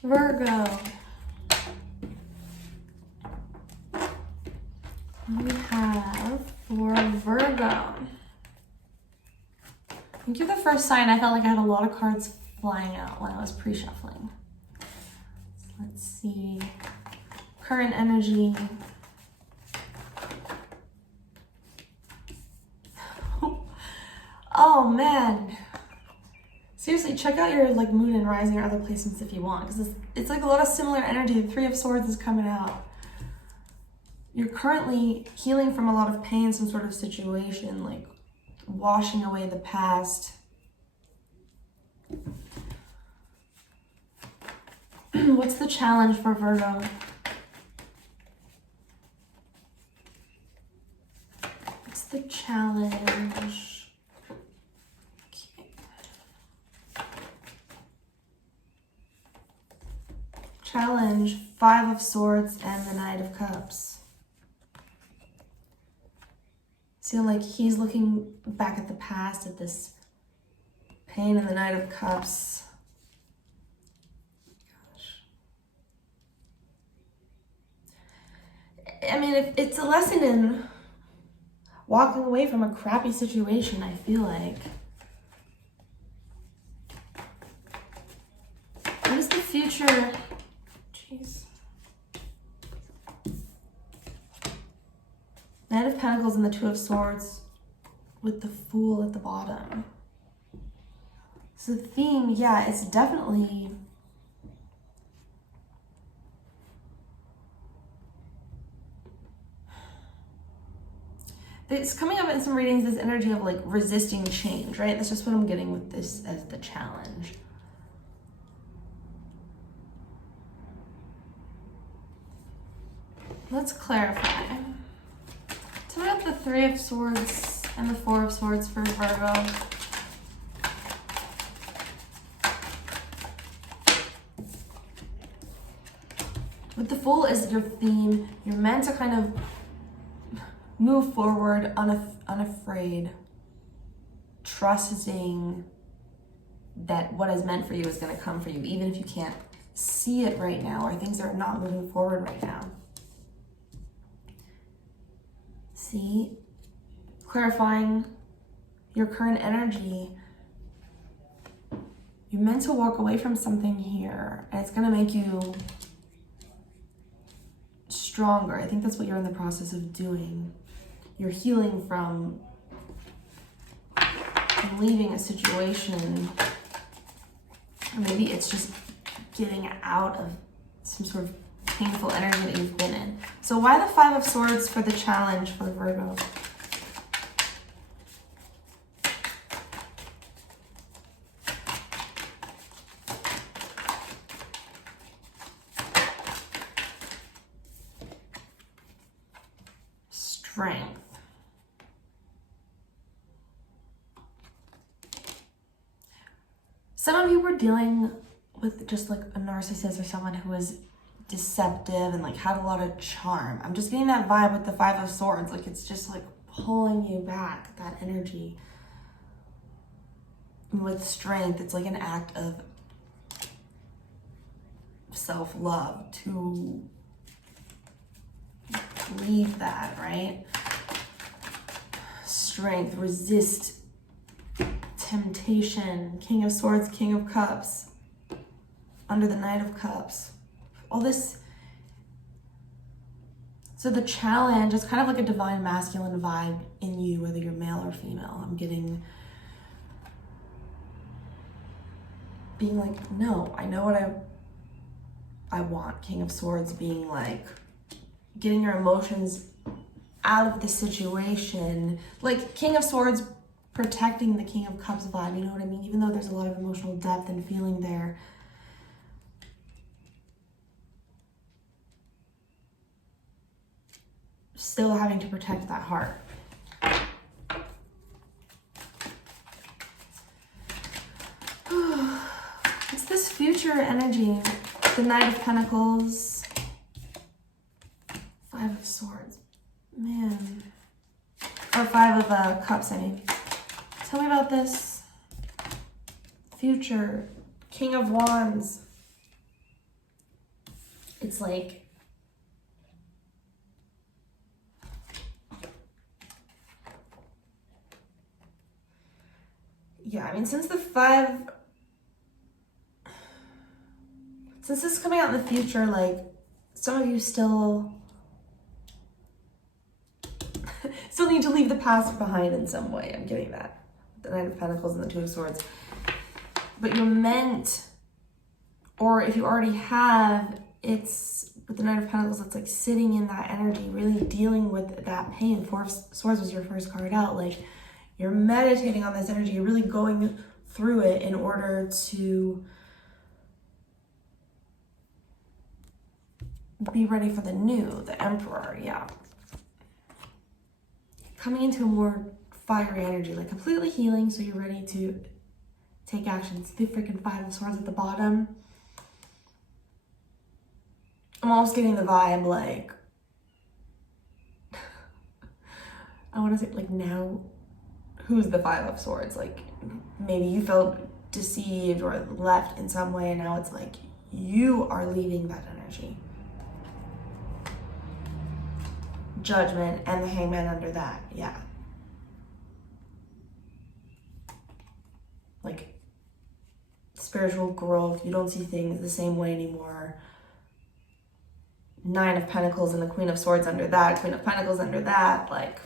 Virgo. We have for Virgo. I think you're the first sign. I felt like I had a lot of cards flying out when I was pre-shuffling. Let's see. Current energy. Oh man. Seriously, check out your like moon and rising or other placements if you want, because it's like a lot of similar energy. The Three of Swords is coming out. You're currently healing from a lot of pain, some sort of situation, like washing away the past. What's the challenge for Virgo? What's the challenge? Challenge, Five of Swords and the Knight of Cups. So like he's looking back at the past, at this pain, and the Knight of Cups. Gosh. I mean, it's a lesson in walking away from a crappy situation, I feel like. What is the future? Jeez. Knight of Pentacles and the Two of Swords with the Fool at the bottom. So the theme, yeah, it's definitely it's coming up in some readings, this energy of like resisting change, right? That's just what I'm getting with this as the challenge. Let's clarify. Tell me about the Three of Swords and the Four of Swords for Virgo. With the Fool is your theme. You're meant to kind of move forward unafraid, trusting that what is meant for you is going to come for you, even if you can't see it right now or things are not moving forward right now. See, clarifying your current energy. You're meant to walk away from something here, and it's going to make you stronger. I think that's what you're in the process of doing. You're healing from leaving a situation. Or maybe it's just getting out of some sort of painful energy that you've been in. So why the Five of Swords for the challenge for Virgo? Strength. Some of you were dealing with just like a narcissist or someone who was deceptive and like had a lot of charm. I'm just getting that vibe with the Five of Swords. Like it's just like pulling you back, that energy. And with strength, it's like an act of self-love to leave that, right? Strength, resist temptation. King of Swords, King of Cups, under the Knight of Cups. All this. So the challenge is kind of like a divine masculine vibe in you, whether you're male or female. I'm getting being like, no, I know what I want. King of Swords being like getting your emotions out of the situation. Like King of Swords protecting the King of Cups vibe, you know what I mean? Even though there's a lot of emotional depth and feeling there, still having to protect that heart. It's this future energy. The Knight of Pentacles, Five of Swords. Man. Or Five of Cups, I mean. Tell me about this future. King of Wands. It's like, yeah, I mean, since this is coming out in the future, like, some of you still need to leave the past behind in some way. I'm getting that. The Knight of Pentacles and the Two of Swords. But you're meant, or if you already have, it's with the Knight of Pentacles, it's like sitting in that energy, really dealing with that pain. Four of Swords was your first card out. Like, you're meditating on this energy. You're really going through it in order to be ready for the new, the Emperor, yeah. Coming into a more fiery energy, like completely healing, so you're ready to take action. It's the freaking Five of Swords at the bottom. I'm almost getting the vibe, like, I want to say, like, now, who's the Five of Swords? Like, maybe you felt deceived or left in some way, and now it's like you are leading that energy. Judgment and the Hangman under that, yeah. Like, spiritual growth, you don't see things the same way anymore. Nine of Pentacles and the Queen of Swords under that, Queen of Pentacles under that, like.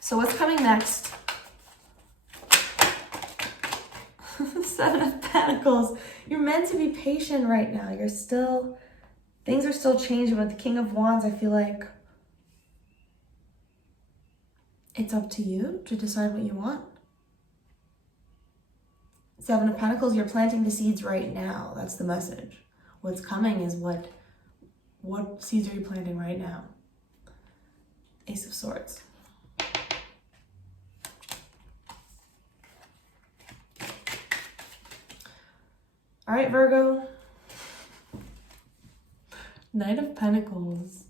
So what's coming next? Seven of Pentacles. You're meant to be patient right now. Things are still changing. With the King of Wands, I feel like it's up to you to decide what you want. Seven of Pentacles, you're planting the seeds right now. That's the message. What's coming is what seeds are you planting right now? Ace of Swords. All right, Virgo. Knight of Pentacles.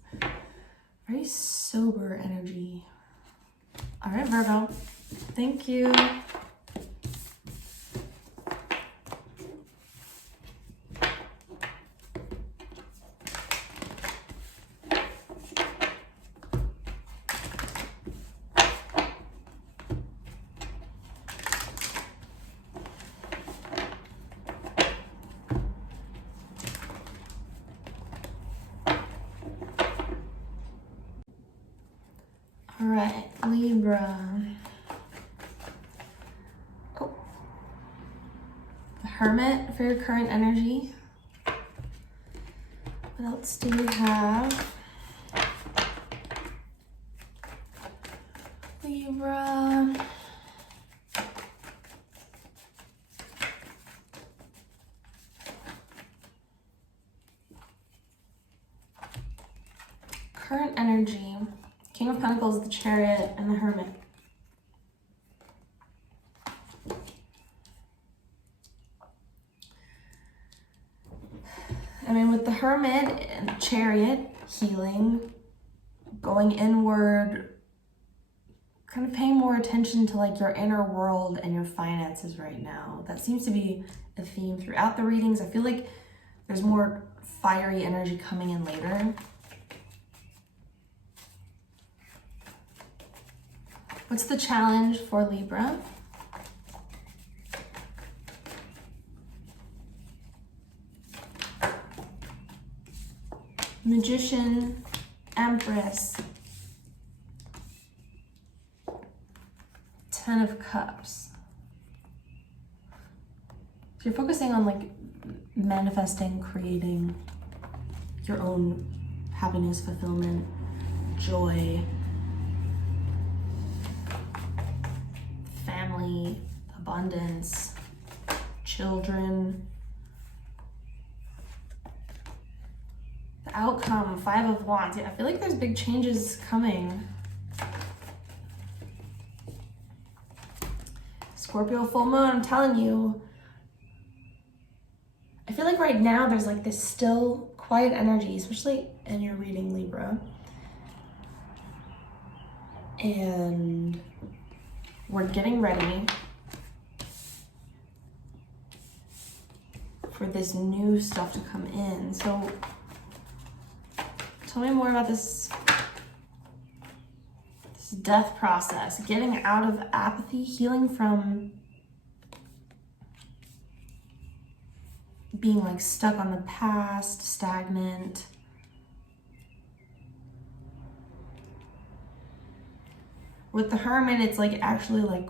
Very sober energy. All right, Virgo. Thank you. All right, Libra. Oh. The Hermit for your current energy. What else do we have? Libra. Current energy. King of Pentacles, the Chariot, and the Hermit. I mean, with the Hermit and the Chariot, healing, going inward, kind of paying more attention to like your inner world and your finances right now. That seems to be a theme throughout the readings. I feel like there's more fiery energy coming in later. What's the challenge for Libra? Magician, Empress, Ten of Cups. So you're focusing on like manifesting, creating your own happiness, fulfillment, joy, family, abundance, children. The outcome, Five of Wands. Yeah, I feel like there's big changes coming. Scorpio full moon, I'm telling you. I feel like right now there's like this still quiet energy, especially in your reading, Libra. And we're getting ready for this new stuff to come in. So tell me more about this death process, getting out of apathy, healing from being like stuck on the past, stagnant. With the Hermit, it's like actually like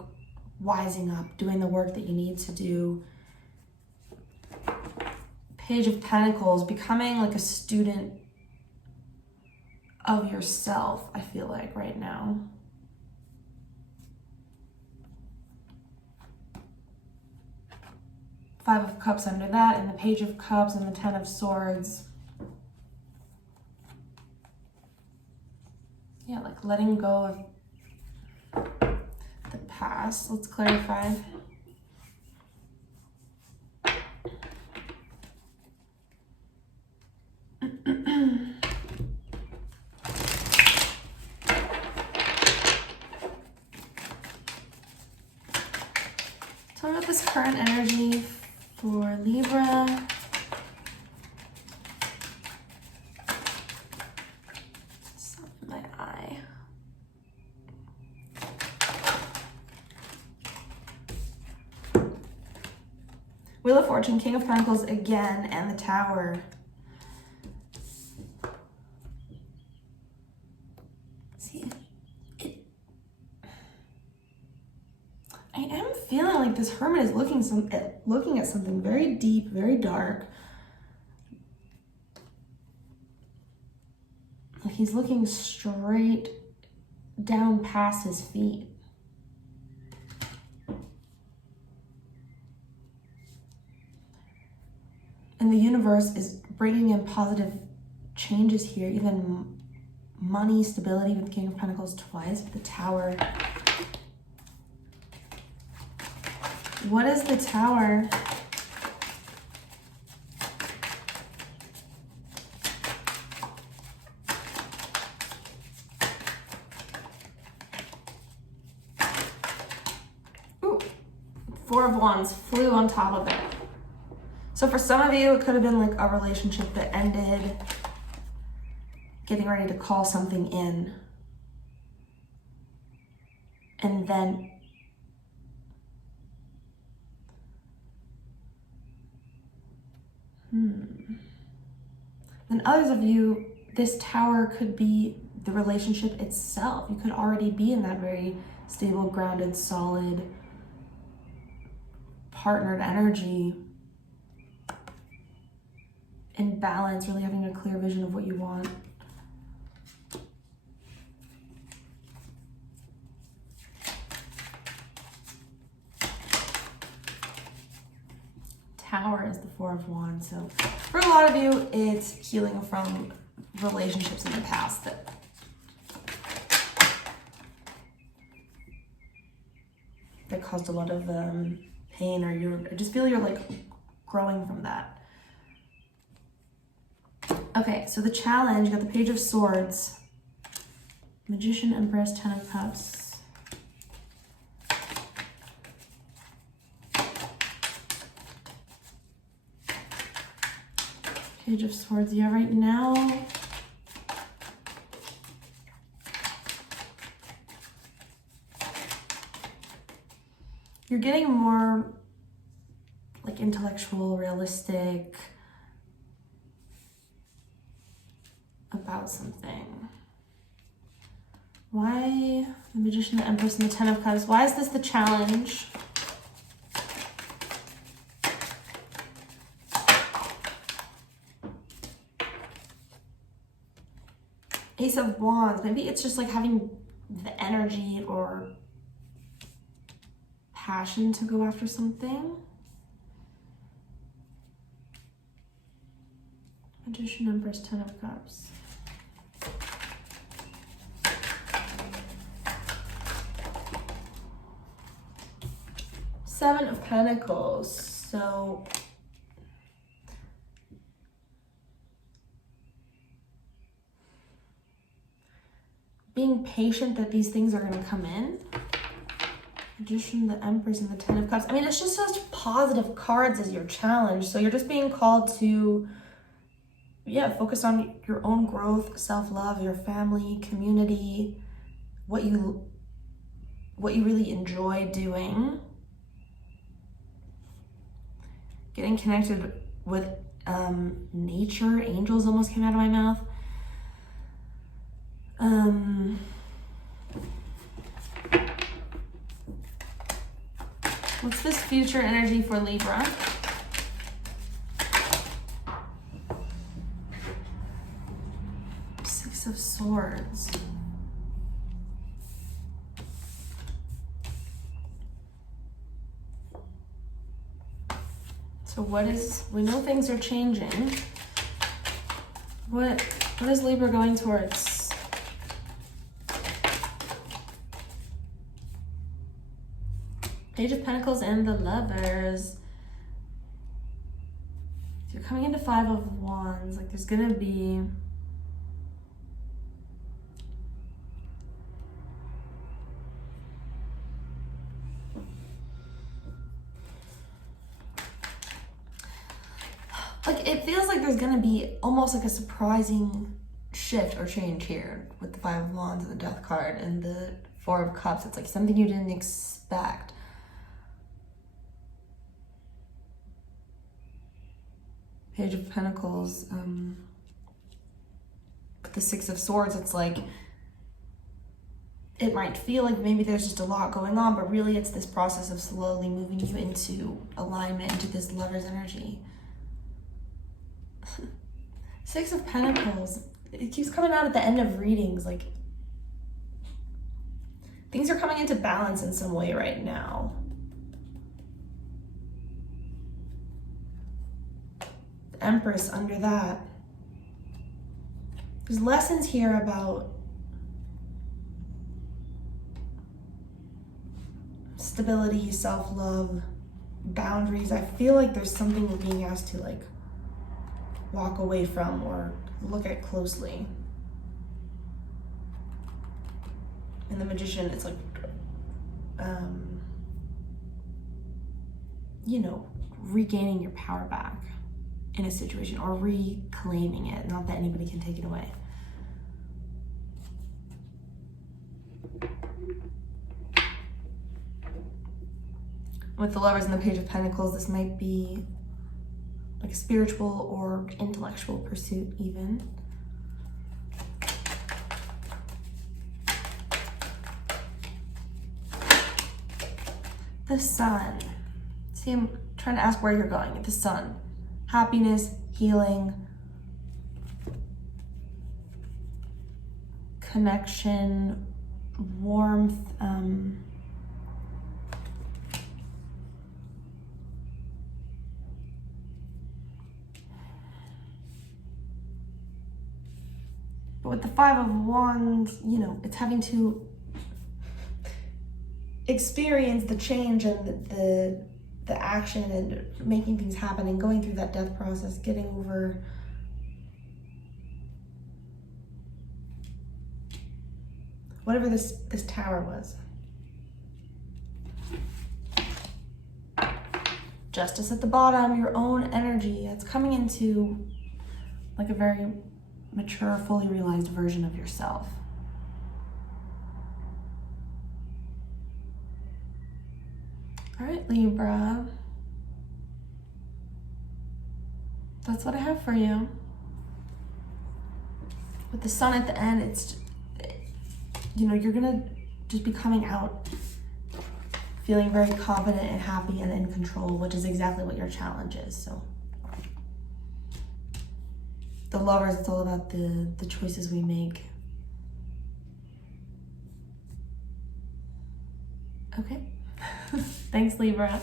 wising up, doing the work that you need to do. Page of Pentacles, becoming like a student of yourself, I feel like right now. Five of Cups under that, and the Page of Cups and the Ten of Swords. Yeah, like letting go of the past. Let's clarify. Tell me about this current energy for Libra. Stop my eye. Wheel of Fortune, King of Pentacles again, and the Tower. See, I am feeling like this Hermit is looking at something very deep, very dark. Like he's looking straight down past his feet. And the universe is bringing in positive changes here, even money, stability with the King of Pentacles twice, with the Tower. What is the Tower? Ooh, Four of Wands flew on top of it. So for some of you, it could have been like a relationship that ended, getting ready to call something in. And then then others of you, this Tower could be the relationship itself. You could already be in that very stable, grounded, solid, partnered energy, in balance, really having a clear vision of what you want. Tower is the Four of Wands. So for a lot of you, it's healing from relationships in the past that caused a lot of pain, or I just feel you're like growing from that. Okay, so the challenge, you got the Page of Swords, Magician, Empress, Ten of Cups. Page of Swords, yeah, right now. You're getting more like intellectual, realistic about something. Why the Magician, the Empress, and the Ten of Cups? Why is this the challenge? Ace of Wands. Maybe it's just like having the energy or passion to go after something. Magician, Empress, Ten of Cups. Seven of Pentacles. So being patient that these things are going to come in. Magician, the Empress, and the Ten of Cups. I mean, it's just such positive cards as your challenge. So you're just being called to, yeah, focus on your own growth, self-love, your family, community, what you really enjoy doing. Getting connected with nature. Angels almost came out of my mouth. What's this future energy for Libra? Six of Swords. So we know things are changing. What is Libra going towards? Page of Pentacles and the Lovers. So you're coming into Five of Wands. Like there's gonna be it feels like there's gonna be almost like a surprising shift or change here with the Five of Wands and the Death card and the Four of Cups. It's like something you didn't expect. Page of Pentacles, with the Six of Swords, it's like, it might feel like maybe there's just a lot going on, but really it's this process of slowly moving you into alignment, into this Lover's energy. Six of Pentacles, it keeps coming out at the end of readings, like things are coming into balance in some way right now. The Empress under that. There's lessons here about stability, self-love, boundaries. I feel like there's something we're being asked to like walk away from or look at closely. And the Magician, it's like, you know, regaining your power back in a situation or reclaiming it, not that anybody can take it away. With the Lovers and the Page of Pentacles, this might be like a spiritual or intellectual pursuit even. The Sun. See, I'm trying to ask where you're going. The Sun. Happiness, healing, connection, warmth, but with the Five of Wands, you know, it's having to experience the change and the action and making things happen and going through that death process, getting over whatever this tower was. Justice at the bottom, your own energy. It's coming into like a very mature, fully realized version of yourself. All right, Libra. That's what I have for you. With the Sun at the end, it's, you know, you're gonna just be coming out feeling very confident and happy and in control, which is exactly what your challenge is. So the Lovers, it's all about the choices we make. Okay. Thanks, Libra.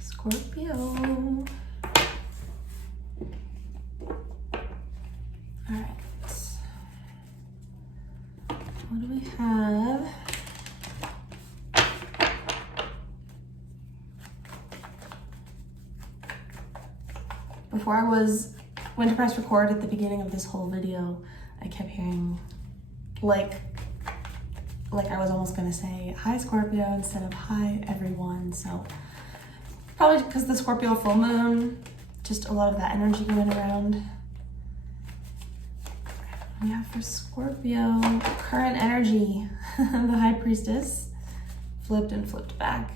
Scorpio. All right. What do we have? Before I went to press record at the beginning of this whole video, I kept hearing like I was almost gonna say hi Scorpio instead of hi everyone. So probably because the Scorpio full moon, just a lot of that energy going around. We have for Scorpio, current energy, the High Priestess, flipped and flipped back.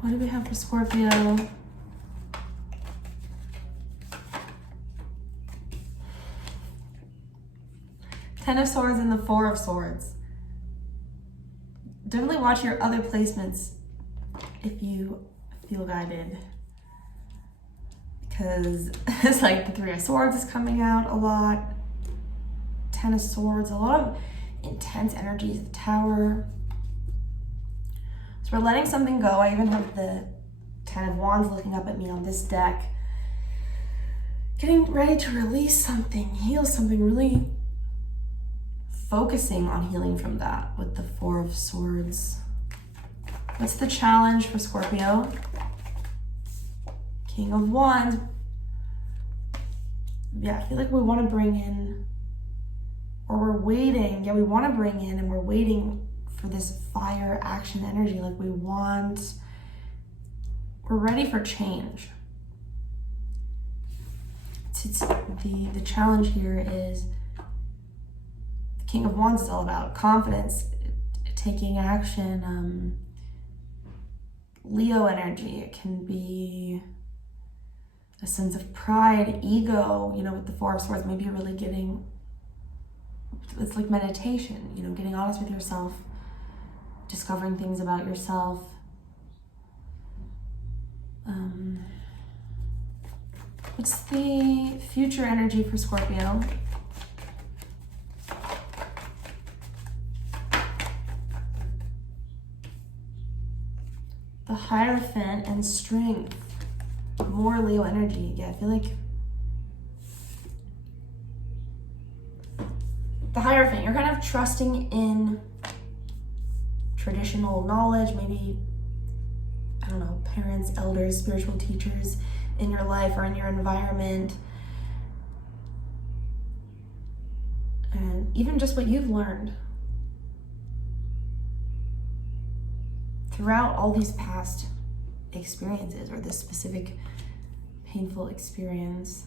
What do we have for Scorpio? Ten of Swords and the Four of Swords. Definitely watch your other placements if you feel guided, because it's like the Three of Swords is coming out a lot. Ten of Swords, a lot of intense energies. The Tower. So we're letting something go. I even have the Ten of Wands looking up at me on this deck. Getting ready to release something, heal something, really focusing on healing from that with the Four of Swords. What's the challenge for Scorpio? King of Wands. Yeah, I feel like we want to bring in, or we're waiting. Yeah, we want to bring in and we're waiting for this fire action energy. Like we're ready for change. The challenge here is the King of Wands is all about confidence, taking action, Leo energy. It can be a sense of pride, ego, you know, with the Four of Swords. Maybe you're really it's like meditation, you know, getting honest with yourself, discovering things about yourself. What's the future energy for Scorpio? The Hierophant and Strength. More Leo energy. Yeah, I feel like the Hierophant, you're kind of trusting in traditional knowledge, maybe, I don't know, parents, elders, spiritual teachers in your life or in your environment. And even just what you've learned throughout all these past experiences or this specific painful experience.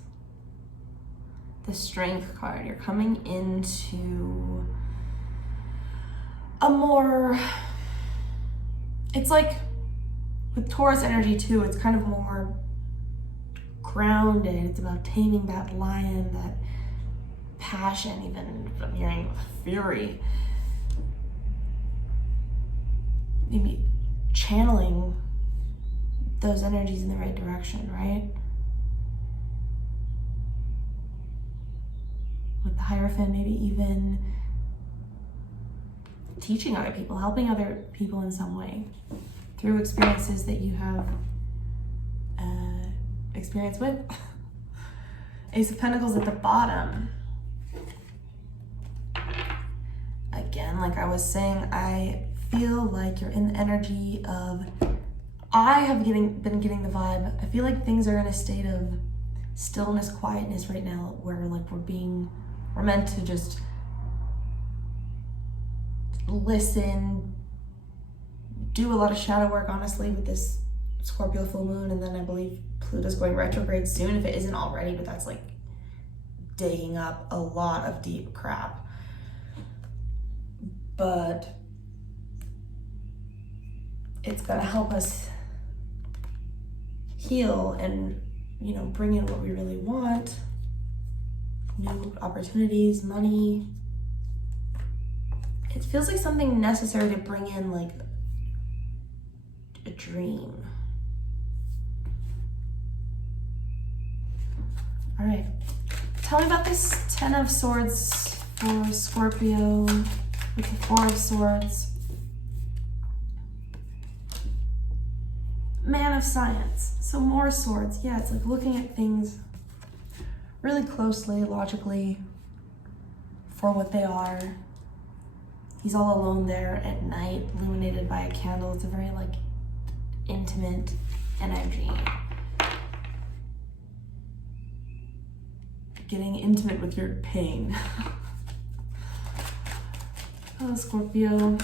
The Strength card, you're coming into a more, it's like with Taurus energy too, it's kind of more grounded. It's about taming that lion, that passion, even I'm hearing fury. Maybe channeling those energies in the right direction, right? With the Hierophant, maybe even teaching other people, helping other people in some way through experiences that you have experience with. Ace of Pentacles at the bottom. Again, like I was saying, I feel like you're in the energy of, I have been getting the vibe, I feel like things are in a state of stillness, quietness right now, where like we're meant to just listen, do a lot of shadow work, honestly, with this Scorpio full moon, and then I believe Pluto's going retrograde soon, if it isn't already, but that's like digging up a lot of deep crap. But it's gonna help us heal and, you know, bring in what we really want, new opportunities, money. It feels like something necessary to bring in, like a dream. All right, tell me about this 10 of Swords for Scorpio with the 4 of Swords. Man of Science, so more swords. Yeah, it's like looking at things really closely, logically, for what they are. He's all alone there at night, illuminated by a candle. It's a very like intimate energy. Getting intimate with your pain. Oh, Scorpio.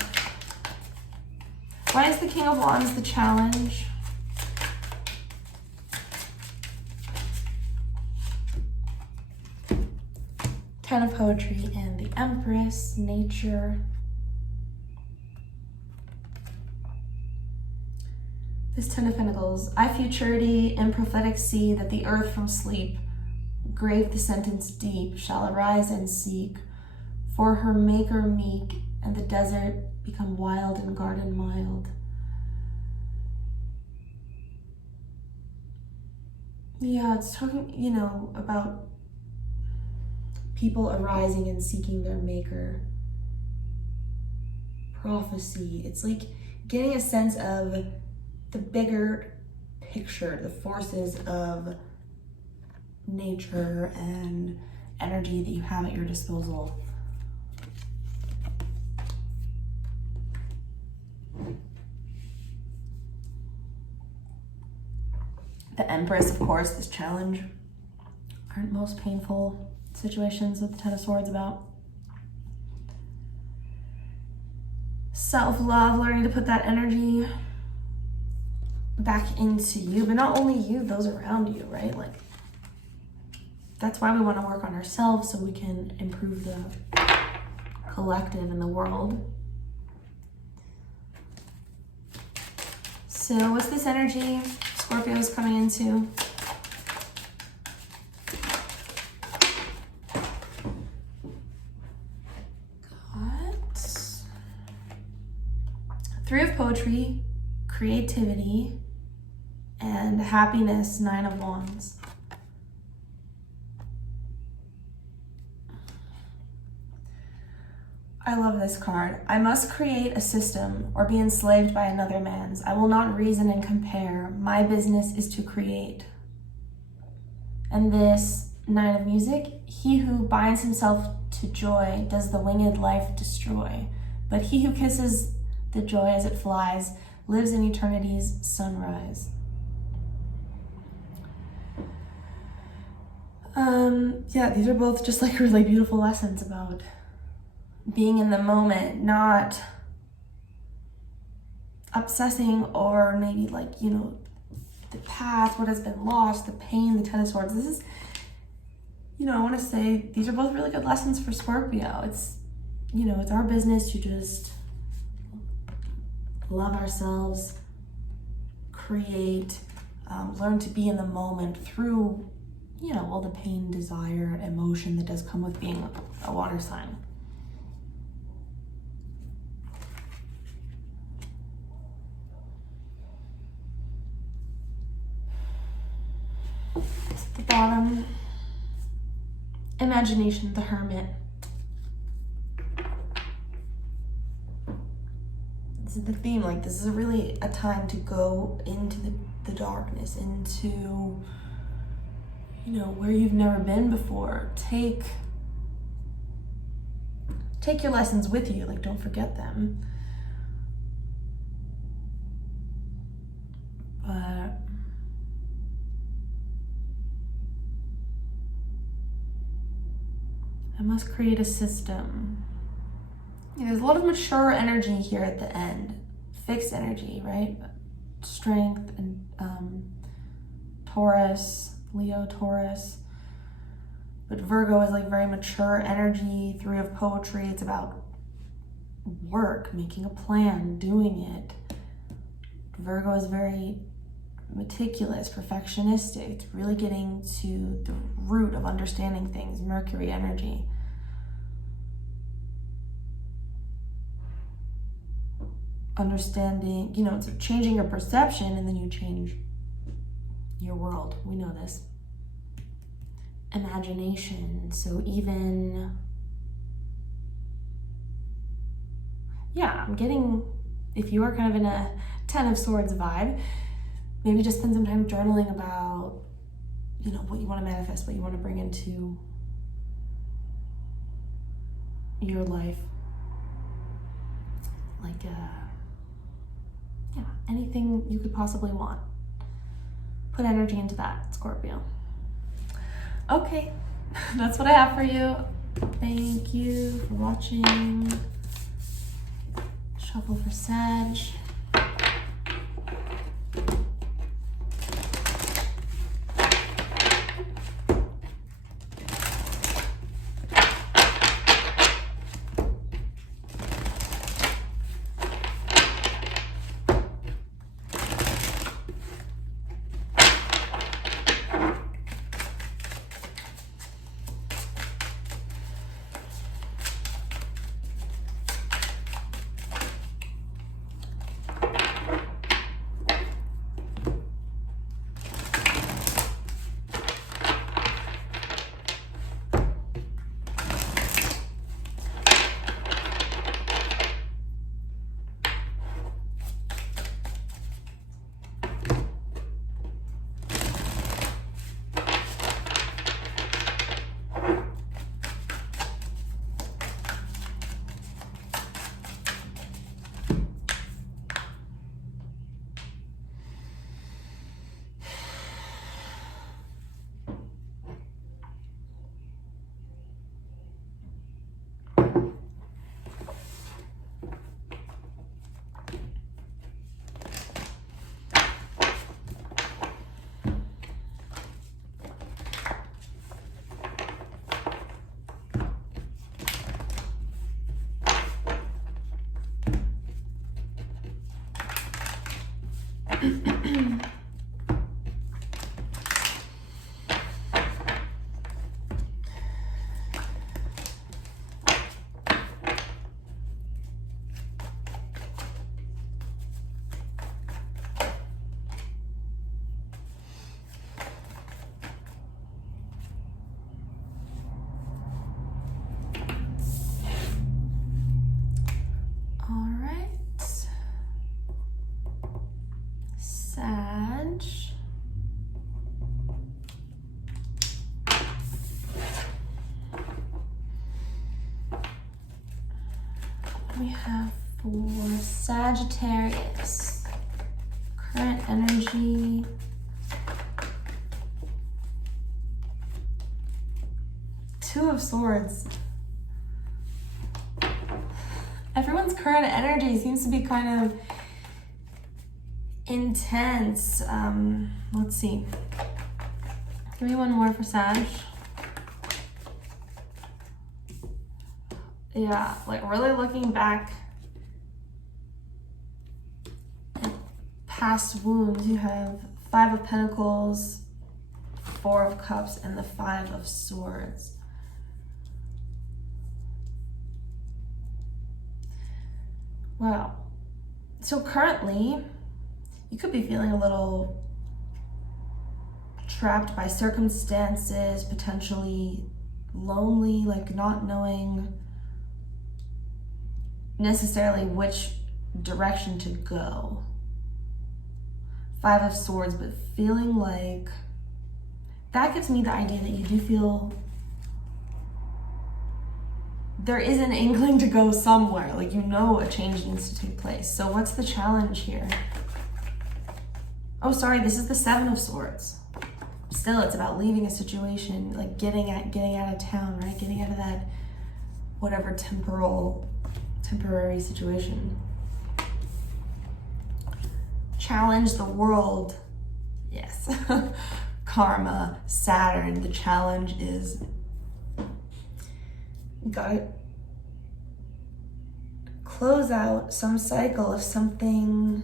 Why is the King of Wands the challenge? Ten of Poetry and the Empress, nature. This 10 of Pentacles. I futurity and prophetic see that the earth from sleep, grave the sentence deep, shall arise and seek for her maker meek, and the desert become wild and garden mild. Yeah, it's talking, you know, about people arising and seeking their maker. Prophecy. It's like getting a sense of the bigger picture, the forces of nature and energy that you have at your disposal. The Empress, of course, this challenge. Aren't most painful situations with the 10 of Swords about self-love, learning to put that energy back into you, but not only you, those around you, right? Like, that's why we want to work on ourselves, so we can improve the collective in the world. So what's this energy Scorpio is coming into? Got 3 of Poetry, creativity, and happiness, 9 of Wands. I love this card. I must create a system or be enslaved by another man's. I will not reason and compare. My business is to create. And this 9 of Music, he who binds himself to joy does the winged life destroy. But he who kisses the joy as it flies lives in eternity's sunrise. Yeah, these are both just like really beautiful lessons about being in the moment, not obsessing or maybe like, you know, the past, what has been lost, the pain, the 10 of Swords. This is, you know, I want to say these are both really good lessons for Scorpio. It's, you know, it's our business to just love ourselves, create, learn to be in the moment through, you know, all the pain, desire, emotion that does come with being a water sign. At the bottom, imagination, the Hermit. This is the theme, like this is really a time to go into the darkness, into, you know, where you've never been before. Take your lessons with you, like don't forget them. But I must create a system. There's a lot of mature energy here at the end. fixed energy, right? Strength and Taurus, Leo, Taurus. But Virgo is like very mature energy, 3 of poetry. It's about work, making a plan, doing it. Virgo is very meticulous, perfectionistic. It's really getting to the root of understanding things. Mercury energy. Understanding, you know, it's changing your perception and then you change your world. We know this. Imagination. So even, yeah, I'm getting, if you are kind of in a 10 of Swords vibe, maybe just spend some time journaling about, you know, what you want to manifest, what you want to bring into your life. Like, yeah, anything you could possibly want. Put energy into that, Scorpio. Okay, that's what I have for you. Thank you for watching. Shuffle for Sag. Sag. We have for Sagittarius, current energy. Two of Swords. Everyone's current energy seems to be kind of intense. Let's see. Give me one more for Sag. Yeah, like really looking back at past wounds. You have 5 of Pentacles, 4 of Cups, and the 5 of Swords. Wow. So currently, you could be feeling a little trapped by circumstances, potentially lonely, like not knowing necessarily which direction to go. 5 of Swords, but feeling like that gives me the idea that you do feel there is an inkling to go somewhere, like you know a change needs to take place. So what's the challenge here? Oh, sorry, this is the 7 of Swords. Still, it's about leaving a situation, like getting out of town, right? Getting out of that whatever temporary situation. challenge the world. Yes. Karma, Saturn. The challenge is you gotta close out some cycle. If something,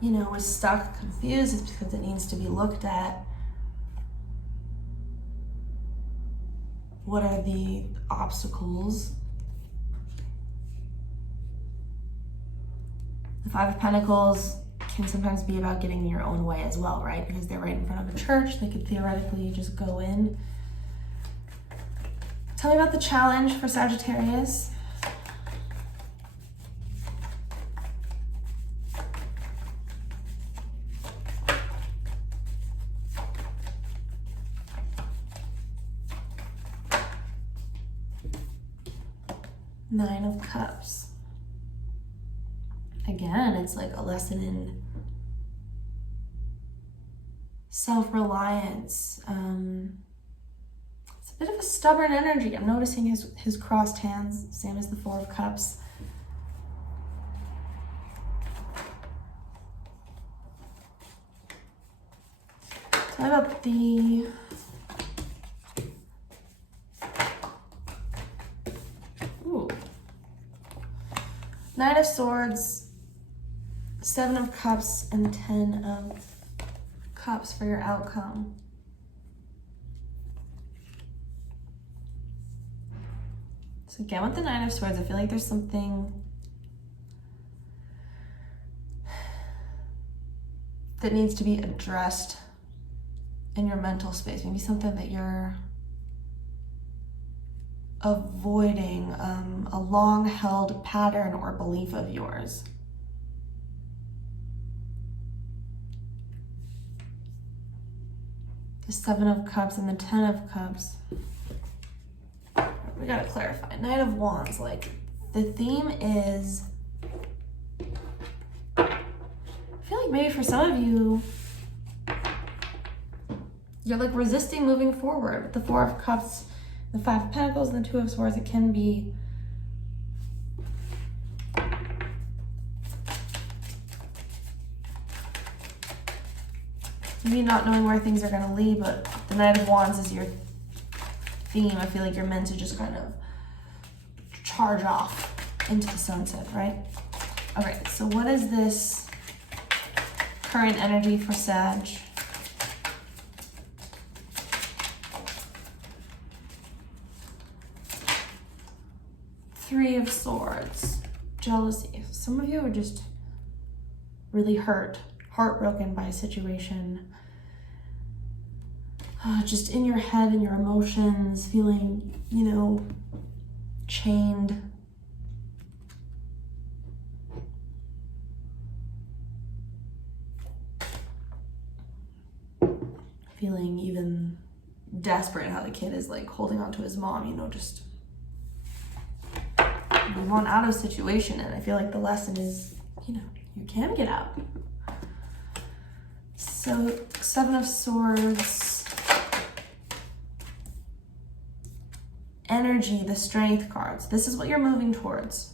you know, is stuck, confused, it's because it needs to be looked at. What are the obstacles? The Five of Pentacles can sometimes be about getting in your own way as well, right? Because they're right in front of a church. They could theoretically just go in. Tell me about the challenge for Sagittarius. Nine of Cups. Again, it's like a lesson in self-reliance. It's a bit of a stubborn energy. I'm noticing his crossed hands, same as the Four of Cups. Tell me about the Nine of Swords, Seven of Cups, and 10 of Cups for your outcome. So again, with the Nine of Swords, I feel like there's something that needs to be addressed in your mental space. Maybe something that you're avoiding, a long-held pattern or belief of yours. The Seven of Cups and the 10 of Cups. We gotta clarify. Knight of Wands, like the theme is, I feel like maybe for some of you, you're like resisting moving forward. With the Four of Cups, the Five of Pentacles, and the Two of Swords, it can be maybe not knowing where things are going to lead, but the Knight of Wands is your theme. I feel like you're meant to just kind of charge off into the sunset, right? All right, so what is this current energy for Sag? Three of Swords, jealousy. Some of you are just really heartbroken by a situation. Just in your head and your emotions, feeling, you know, chained. Feeling even desperate how the kid is like holding on to his mom, you know, just you want out of a situation. And I feel like the lesson is, you know, you can get out. So Seven of Swords, energy, the Strength cards. This is what you're moving towards.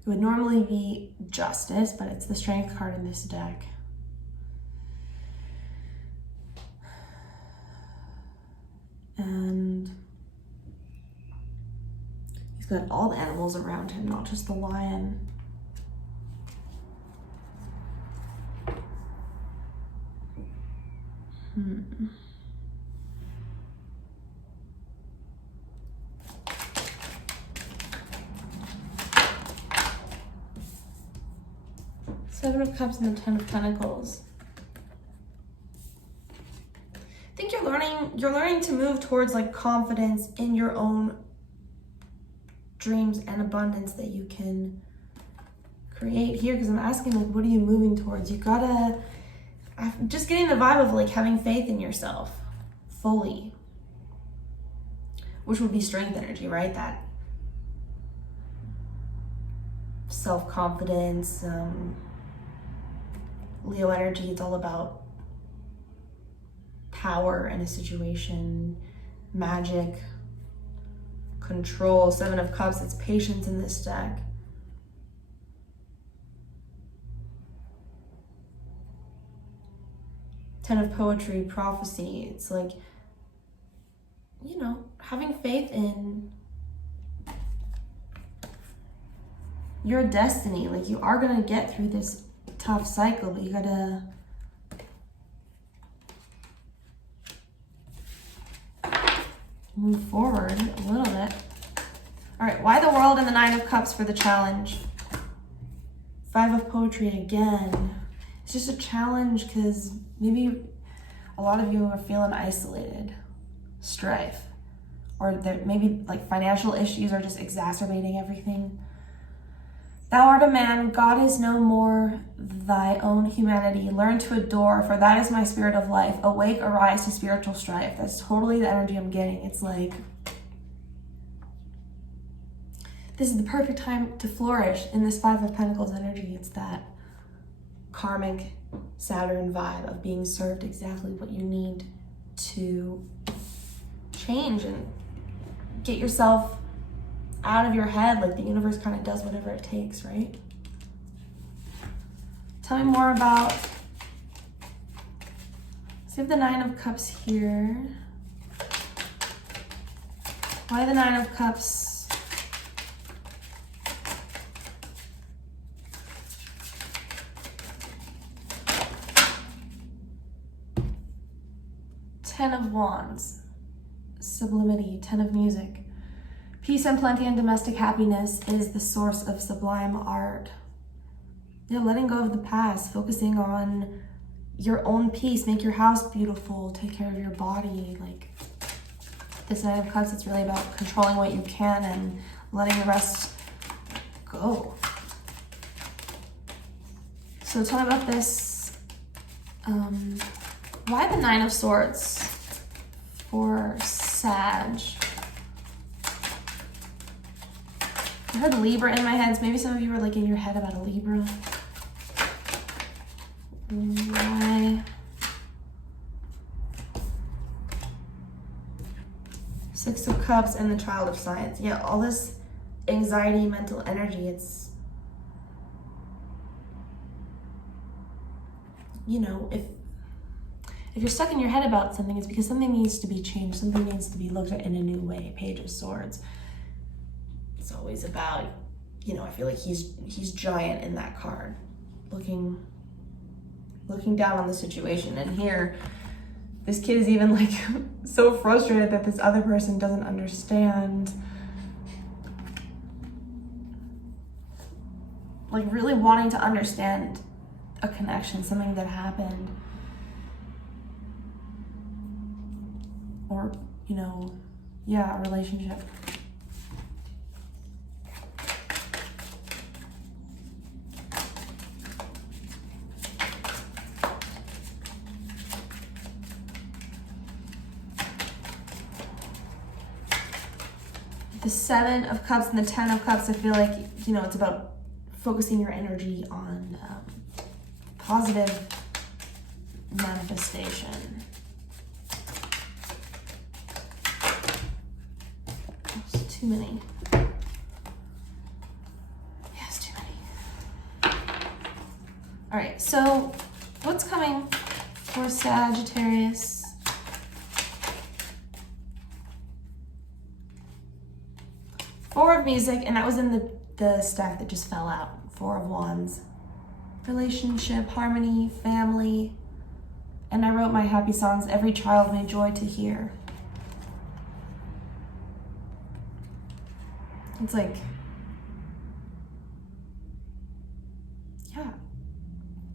It would normally be Justice, but it's the Strength card in this deck. And he's got all the animals around him, not just the lion. Seven of Cups and the 10 of Pentacles. I think you're learning to move towards like confidence in your own dreams and abundance that you can create here, because I'm asking like, what are you moving towards? You gotta, I'm just getting the vibe of like having faith in yourself fully, which would be Strength energy, right? That self-confidence, Leo energy, it's all about power in a situation, magic, control. 7 of Cups, it's patience in this deck. Ten of Poetry, prophecy. It's like, you know, having faith in your destiny. Like, you are gonna get through this tough cycle, but you gotta move forward a little bit. All right, why the World and the 9 of Cups for the challenge? 5 of Poetry again. It's just a challenge because maybe a lot of you are feeling isolated, strife, or that maybe like financial issues are just exacerbating everything. Thou art a man, God is no more, thy own humanity. Learn to adore, for that is my spirit of life. Awake, arise to spiritual strife. That's totally the energy I'm getting. It's like, this is the perfect time to flourish in this 5 of Pentacles energy. It's that karmic Saturn vibe of being served exactly what you need to change and get yourself out of your head. Like, the universe kind of does whatever it takes, right? Tell me more about, so we have the 9 of Cups here. Why the 9 of Cups? Ten of Wands, sublimity. 10 of Music. Peace and plenty and domestic happiness is the source of sublime art. Yeah, letting go of the past, focusing on your own peace, make your house beautiful, take care of your body. Like, this 9 of Cups, it's really about controlling what you can and letting the rest go. So tell me about this. Why the 9 of Swords for Sag? I heard Libra in my head. So maybe some of you were like in your head about a Libra. Why? 6 of Cups and the Child of Science. Yeah, all this anxiety, mental energy, it's, you know, if you're stuck in your head about something, it's because something needs to be changed. Something needs to be looked at in a new way. Page of Swords. It's always about, you know, I feel like he's giant in that card, looking down on the situation. And here, this kid is even like so frustrated that this other person doesn't understand. Like, really wanting to understand a connection, something that happened. Or, you know, yeah, a relationship. The 7 of Cups and the 10 of Cups, I feel like, you know, it's about focusing your energy on positive manifestation. It's too many. Yes, too many. All right, so what's coming for Sagittarius? Four of Music, and that was in the stack that just fell out. 4 of Wands. Relationship, harmony, family. And I wrote my happy songs, every child may joy to hear. It's like, yeah,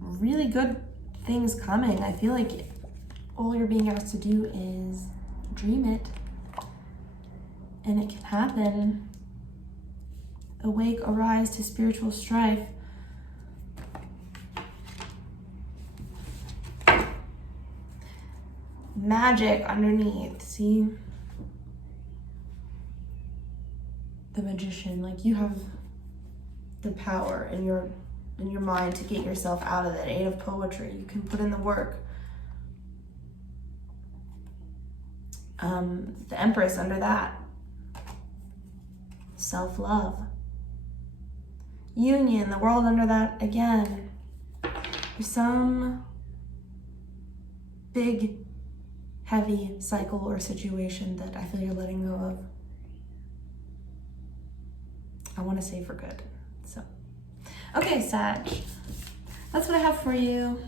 really good things coming. I feel like all you're being asked to do is dream it, and it can happen. Awake, arise to spiritual strife. Magic underneath, see? The Magician, like, you have the power in your mind to get yourself out of it. 8 of Poetry, you can put in the work. The Empress under that. self-love. Union, the world under that again. There's some big, heavy cycle or situation that I feel you're letting go of. I want to say for good. So, okay, Sag. That's what I have for you.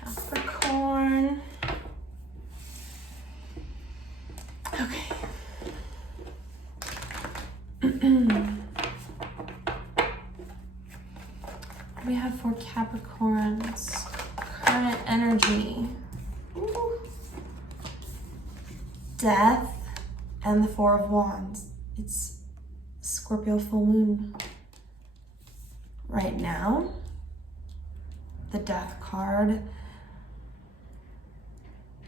Capricorn. Okay. We have for Capricorn's current energy. Ooh. Death and the Four of Wands. It's Scorpio full moon right now. The Death card.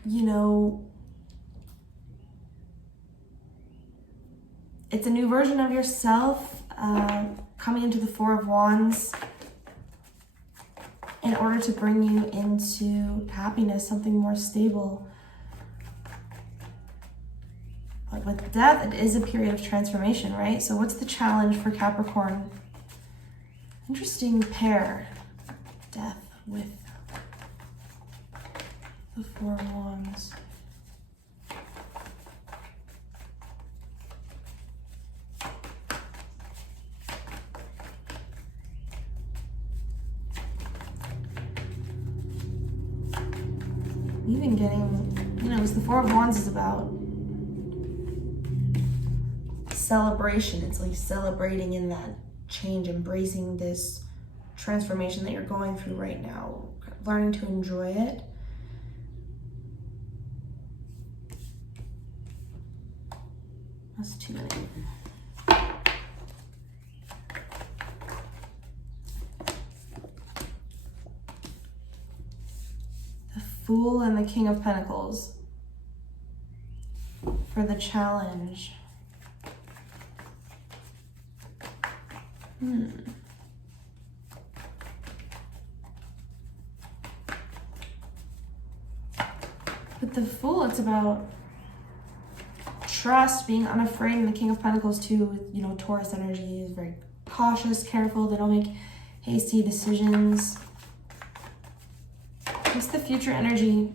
You know, it's a new version of yourself coming into the Four of Wands in order to bring you into happiness, something more stable. But with death, it is a period of transformation, right? So what's the challenge for Capricorn? Interesting pair. Death with the Four of Wands. Even getting, you know, because the Four of Wands is about celebration. It's like celebrating in that change, embracing this transformation that you're going through right now, learning to enjoy it. That's too many. The Fool and the King of Pentacles for the challenge. With the Fool, it's about trust, being unafraid, and the King of Pentacles too, you know, Taurus energy is very cautious, careful. They don't make hasty decisions. What's the future energy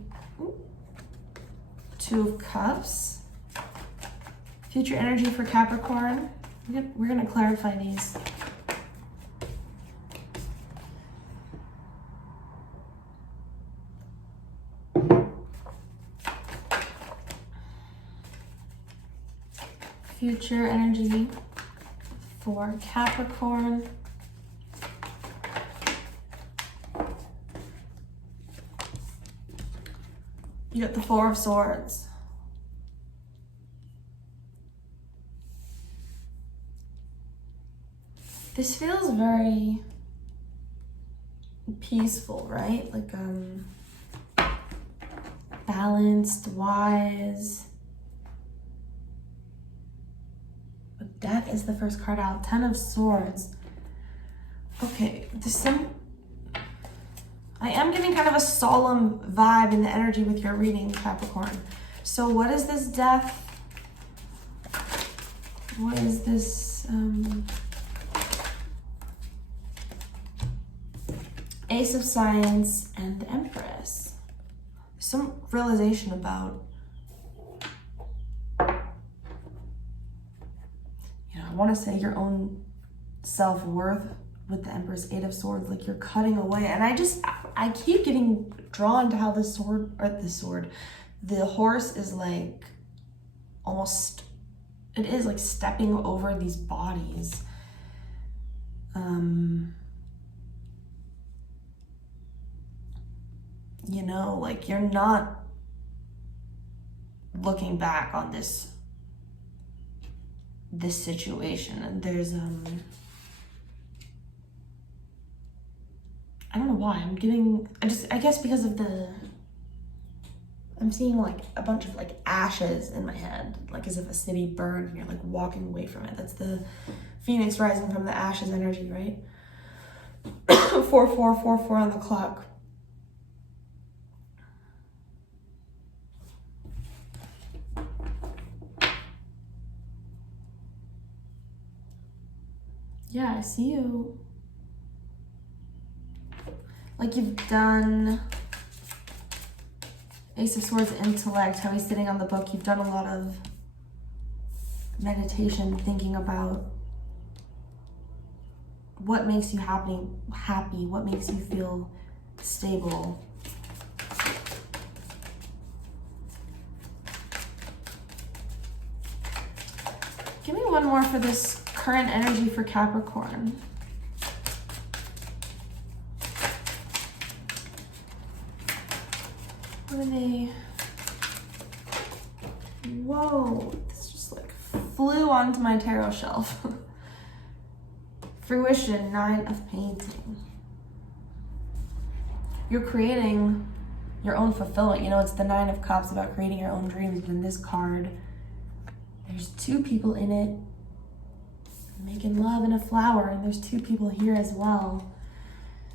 Two of Cups. Future energy for Capricorn. We're going to clarify these. Future energy for Capricorn. You got the Four of Swords. This feels very peaceful, right? Like balanced, wise. But Death is the first card out. 10 of Swords. Okay, I am getting kind of a solemn vibe in the energy with your reading, Capricorn. So what is this Death? What is this Ace of Science and the Empress? Some realization about, I want to say your own self-worth with the Empress, 8 of Swords, like you're cutting away. And I keep getting drawn to how the horse is like almost, it is like stepping over these bodies. Like you're not looking back on this situation. And there's I don't know why I guess because of I'm seeing like a bunch of like ashes in my head, like as if a city burned and you're like walking away from it. That's the Phoenix rising from the ashes energy, right? 4444 on the clock. Yeah, I see you. Like you've done Ace of Swords, intellect, how he's sitting on the book. You've done a lot of meditation, thinking about what makes you happy, what makes you feel stable. Give me one more for this current energy for Capricorn. What are they? Whoa, this just like flew onto my tarot shelf. Fruition, 9 of painting. You're creating your own fulfillment. It's the 9 of cups, about creating your own dreams. But in this card, there's 2 people in it making love in a flower, and there's 2 people here as well.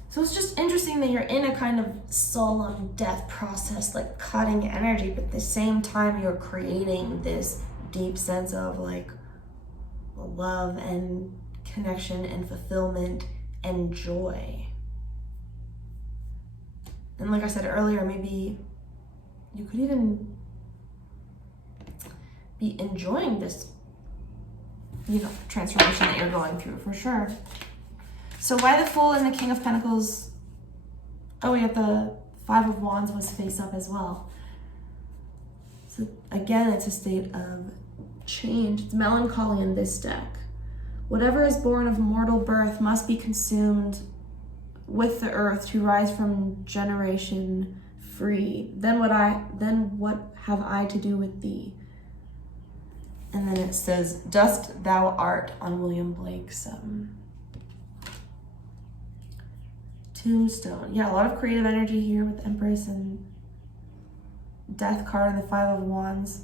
So it's just interesting that you're in a kind of solemn death process, like cutting energy, but at the same time you're creating this deep sense of like love and connection and fulfillment and joy. And like I said earlier, maybe you could even be enjoying this, transformation that you're going through, for sure. So why the Fool and the King of Pentacles? Oh, we have the 5 of Wands was face up as well. So again, it's a state of change. It's melancholy in this deck. Whatever is born of mortal birth must be consumed with the earth to rise from generation free. Then what have I to do with thee? And then it says, dust thou art, on William Blake's tombstone. Yeah, a lot of creative energy here with Empress and Death card and the 5 of Wands.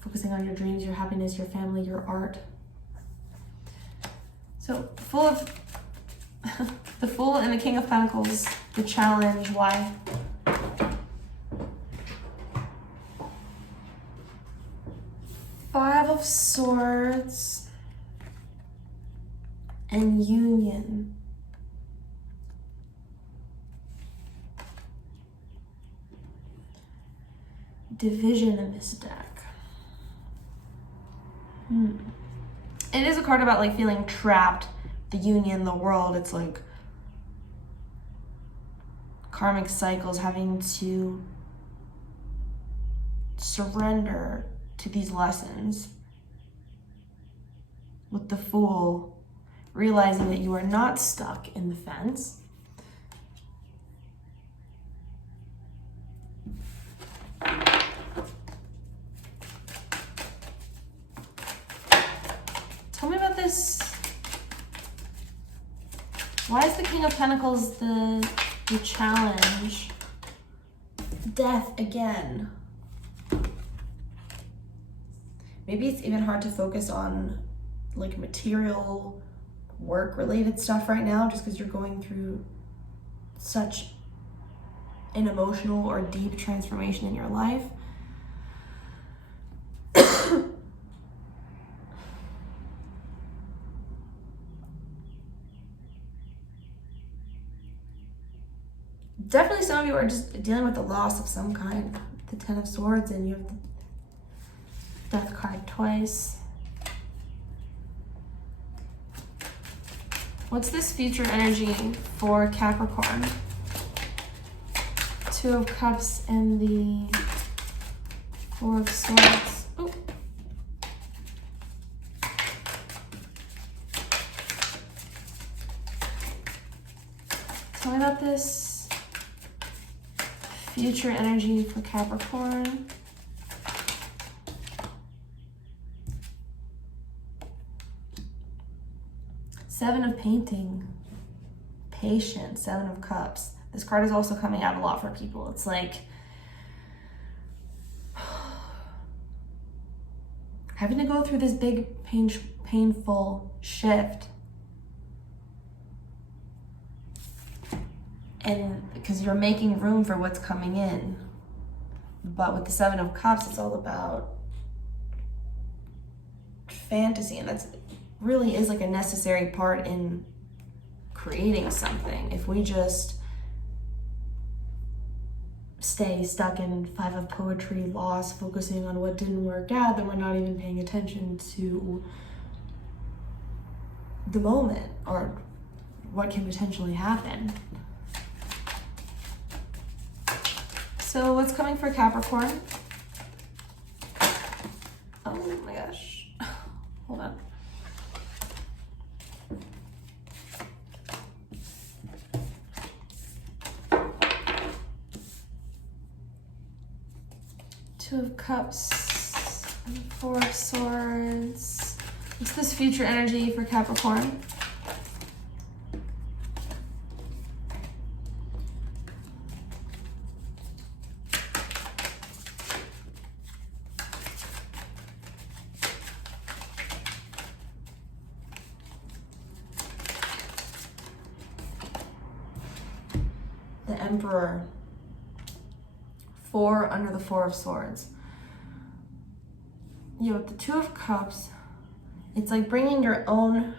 Focusing on your dreams, your happiness, your family, your art. So full of the Fool and the King of Pentacles, the challenge, why? Five of Swords and union. division in this deck. It is a card about like feeling trapped, the union, the world. It's like karmic cycles, having to surrender to these lessons. With the Fool, realizing that you are not stuck in the fence. Tell me about this. Why is the King of Pentacles the challenge? Death again. Maybe it's even hard to focus on like material work related stuff right now, just because you're going through such an emotional or deep transformation in your life. Definitely some of you are just dealing with the loss of some kind. The Ten of Swords, and you have the Death card twice. What's this future energy for Capricorn? Two of Cups and the Four of Swords. Ooh. Tell me about this future energy for Capricorn. Seven of Painting, Patience, Seven of Cups. This card is also coming out a lot for people. It's like having to go through this big painful shift, and because you're making room for what's coming in. But with the Seven of Cups, it's all about fantasy, and that's really is like a necessary part in creating something. If we just stay stuck in Five of Poetry, loss, focusing on what didn't work out, then we're not even paying attention to the moment or what can potentially happen. So what's coming for Capricorn? Oh my gosh. Hold on. Two of Cups and Four of Swords. What's this future energy for Capricorn? The Emperor. Four under the Four of Swords. You know, with the Two of Cups, it's like bringing your own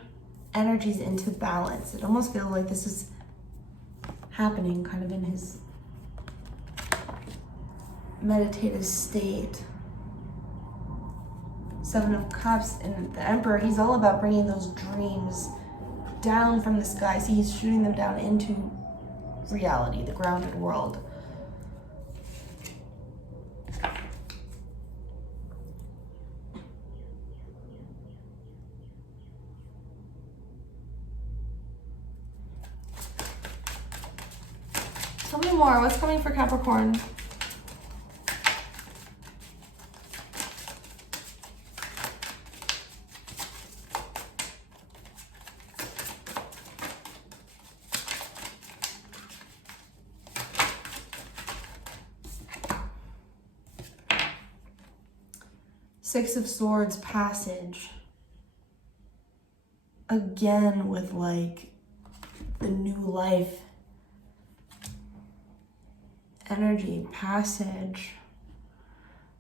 energies into balance. It almost feels like this is happening kind of in his meditative state. Seven of Cups and the Emperor, he's all about bringing those dreams down from the sky. See, he's shooting them down into reality, the grounded world. Tell me more. What's coming for Capricorn? Six of Swords, Passage. Again with like the new life energy, Passage.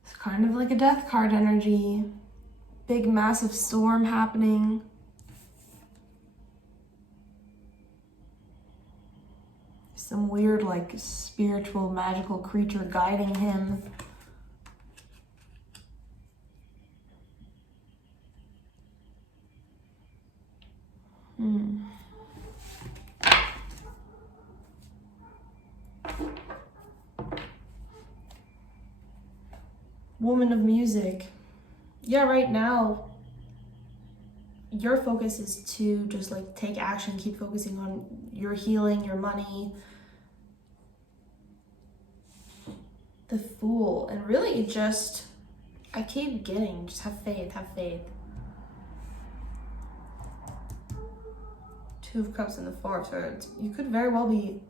It's kind of like a Death card energy. Big massive storm happening. Some weird like spiritual magical creature guiding him. Woman of music. Yeah, right now, your focus is to just like take action, keep focusing on your healing, your money. The Fool. And really just, I keep getting, just have faith, have faith. Two of Cups and the Four of Swords. You could very well be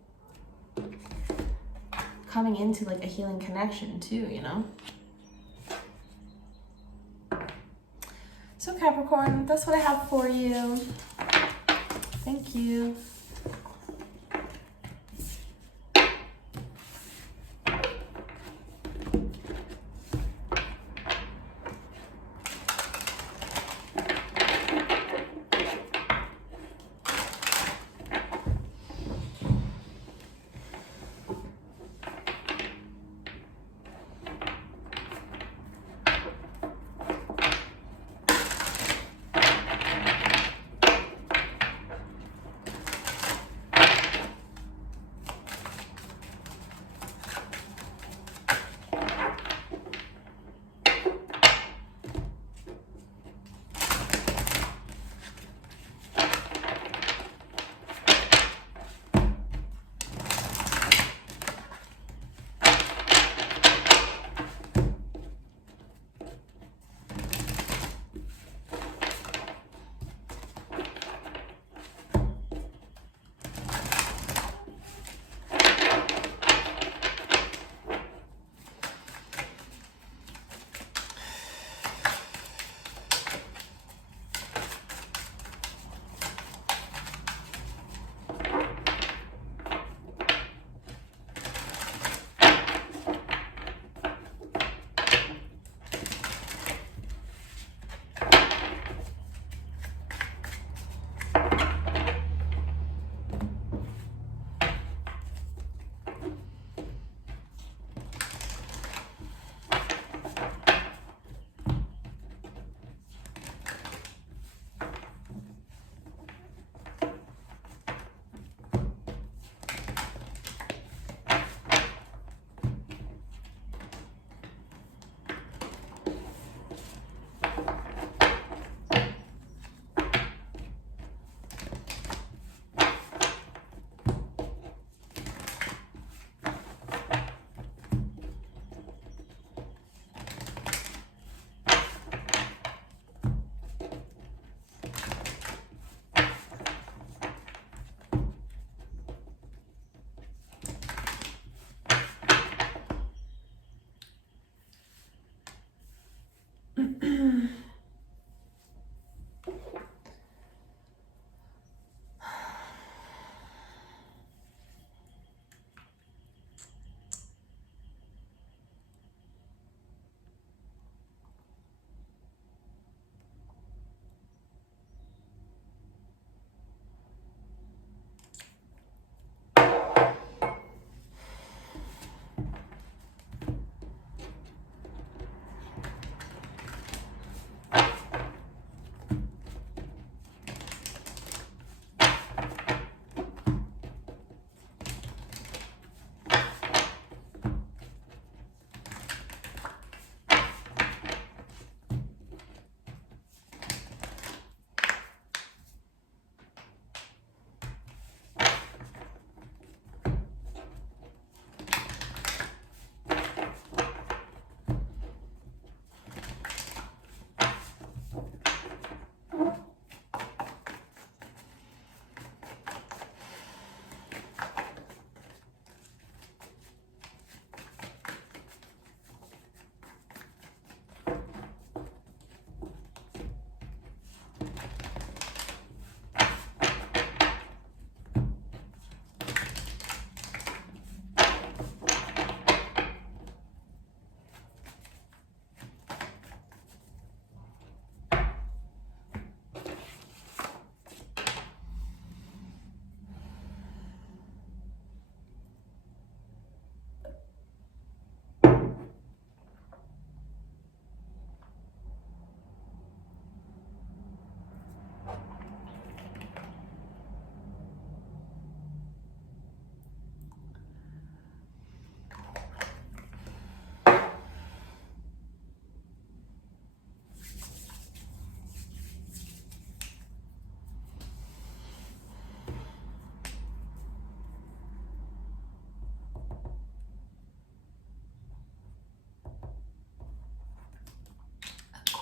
coming into like a healing connection too, you know? So Capricorn, that's what I have for you. Thank you.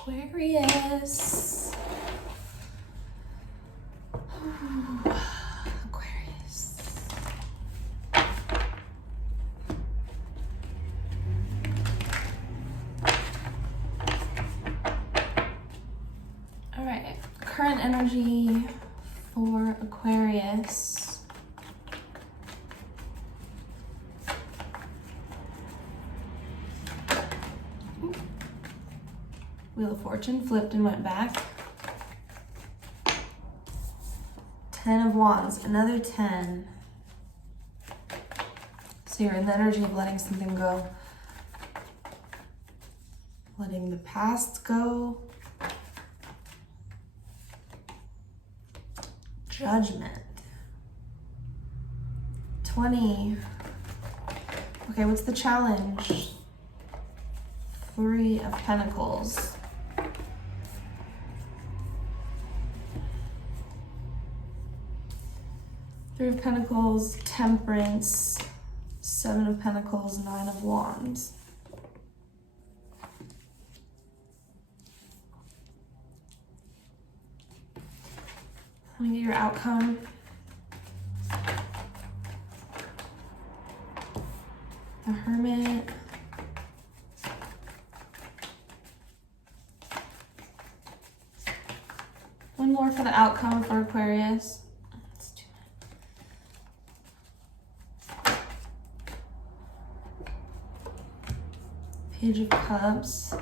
Aquarius. Aquarius. All right, current energy for Aquarius. Wheel of Fortune flipped and went back. 10 of Wands, another 10. So you're in the energy of letting something go. Letting the past go. Judgment. 20. Okay, what's the challenge? 3 of Pentacles. Three of Pentacles, Temperance, 7 of Pentacles, 9 of Wands. Let me get your outcome. The Hermit. One more for the outcome for Aquarius. Let's do that. Page of Cups.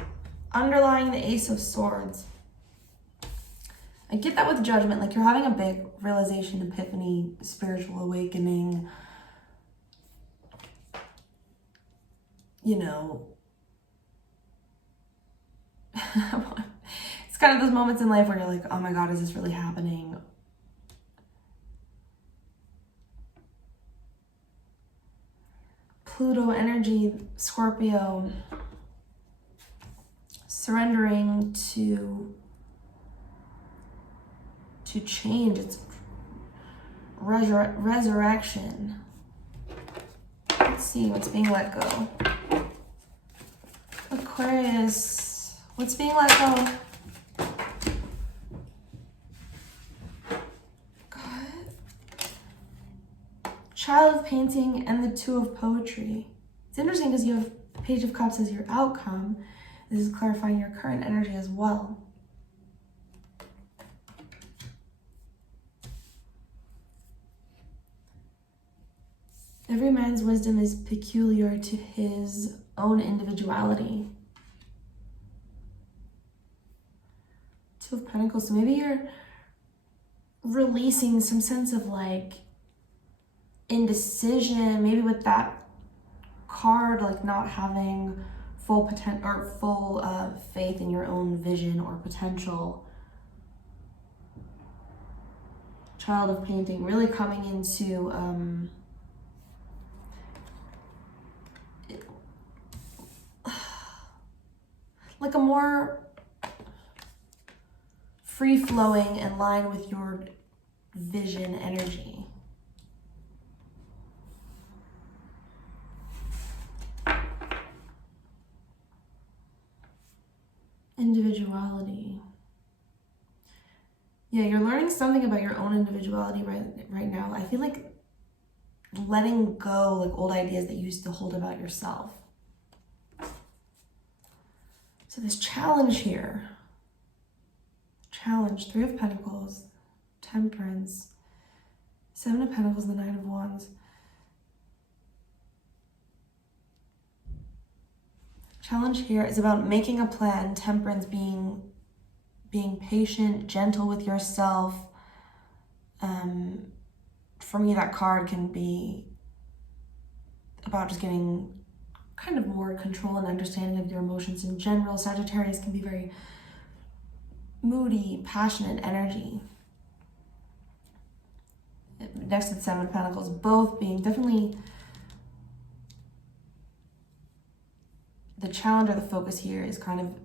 Underlying the Ace of Swords. I get that with Judgment, like you're having a big realization, epiphany, spiritual awakening. You know, it's kind of those moments in life where you're like, oh my God, is this really happening? Pluto energy, Scorpio, surrendering to change. It's resurrection. Let's see what's being let go. Aquarius, what's being let go? God. Child of Painting and the 2 of Poetry. It's interesting because you have the Page of Cups as your outcome. This is clarifying your current energy as well. Every man's wisdom is peculiar to his own individuality. 2 of Pentacles. So maybe you're releasing some sense of like indecision. Maybe with that card, like not having full potential or full faith in your own vision or potential. Child of Painting really coming into like a more free-flowing in line with your vision energy. Individuality. Yeah, you're learning something about your own individuality right now. I feel like letting go like old ideas that you used to hold about yourself. So this challenge here, challenge, 3 of Pentacles, Temperance, 7 of Pentacles, the 9 of Wands. Challenge here is about making a plan, Temperance being patient, gentle with yourself. For me, that card can be about just getting kind of more control and understanding of your emotions in general. Sagittarius can be very moody, passionate energy. Next to the 7 of Pentacles, both being definitely the challenge or the focus here is kind of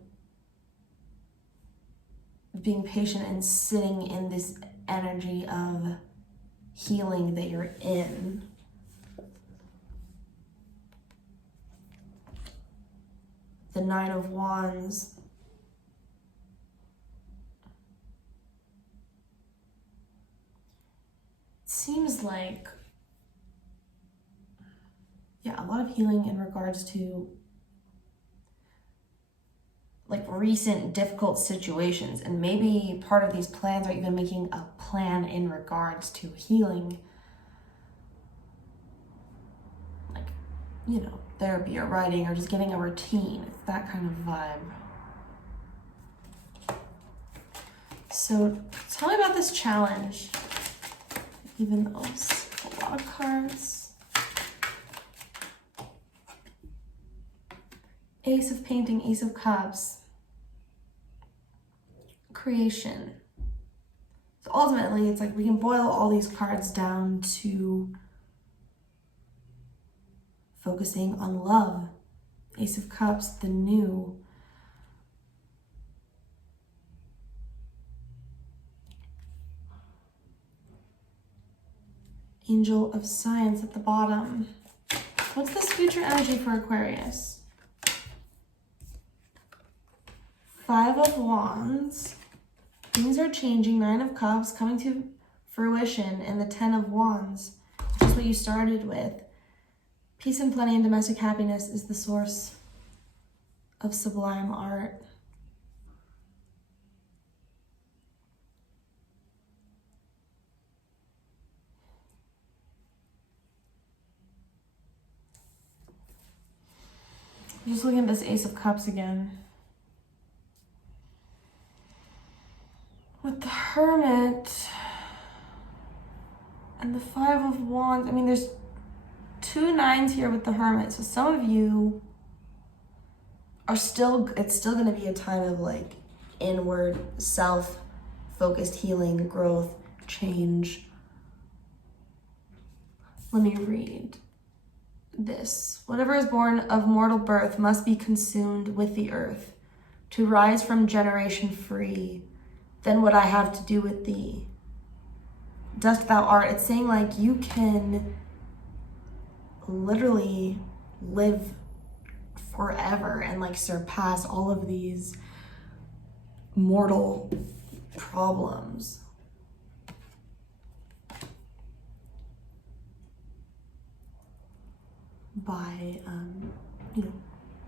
being patient and sitting in this energy of healing that you're in. The 9 of Wands, is like, yeah, a lot of healing in regards to like recent difficult situations. And maybe part of these plans are even making a plan in regards to healing, like, you know, therapy or writing or just getting a routine. It's that kind of vibe. So tell me about this challenge, even though it's a lot of cards. Ace of Painting, Ace of Cups. Creation. So ultimately, it's like we can boil all these cards down to focusing on love. Ace of Cups, the new. Angel of Science at the bottom. What's this future energy for Aquarius? Five of Wands. Things are changing. Nine of Cups coming to fruition, and the 10 of Wands, which is what you started with. Peace and plenty and domestic happiness is the source of sublime art. Just looking at this Ace of Cups again. With the Hermit and the Five of Wands, I mean, there's 2 nines here with the Hermit. So some of you are still, it's still going to be a time of like inward, self-focused healing, growth, change. Let me read this. Whatever is born of mortal birth must be consumed with the earth, to rise from generation free. Then what I have to do with thee? Dust thou art. It's saying like you can literally live forever and like surpass all of these mortal problems. By, you know,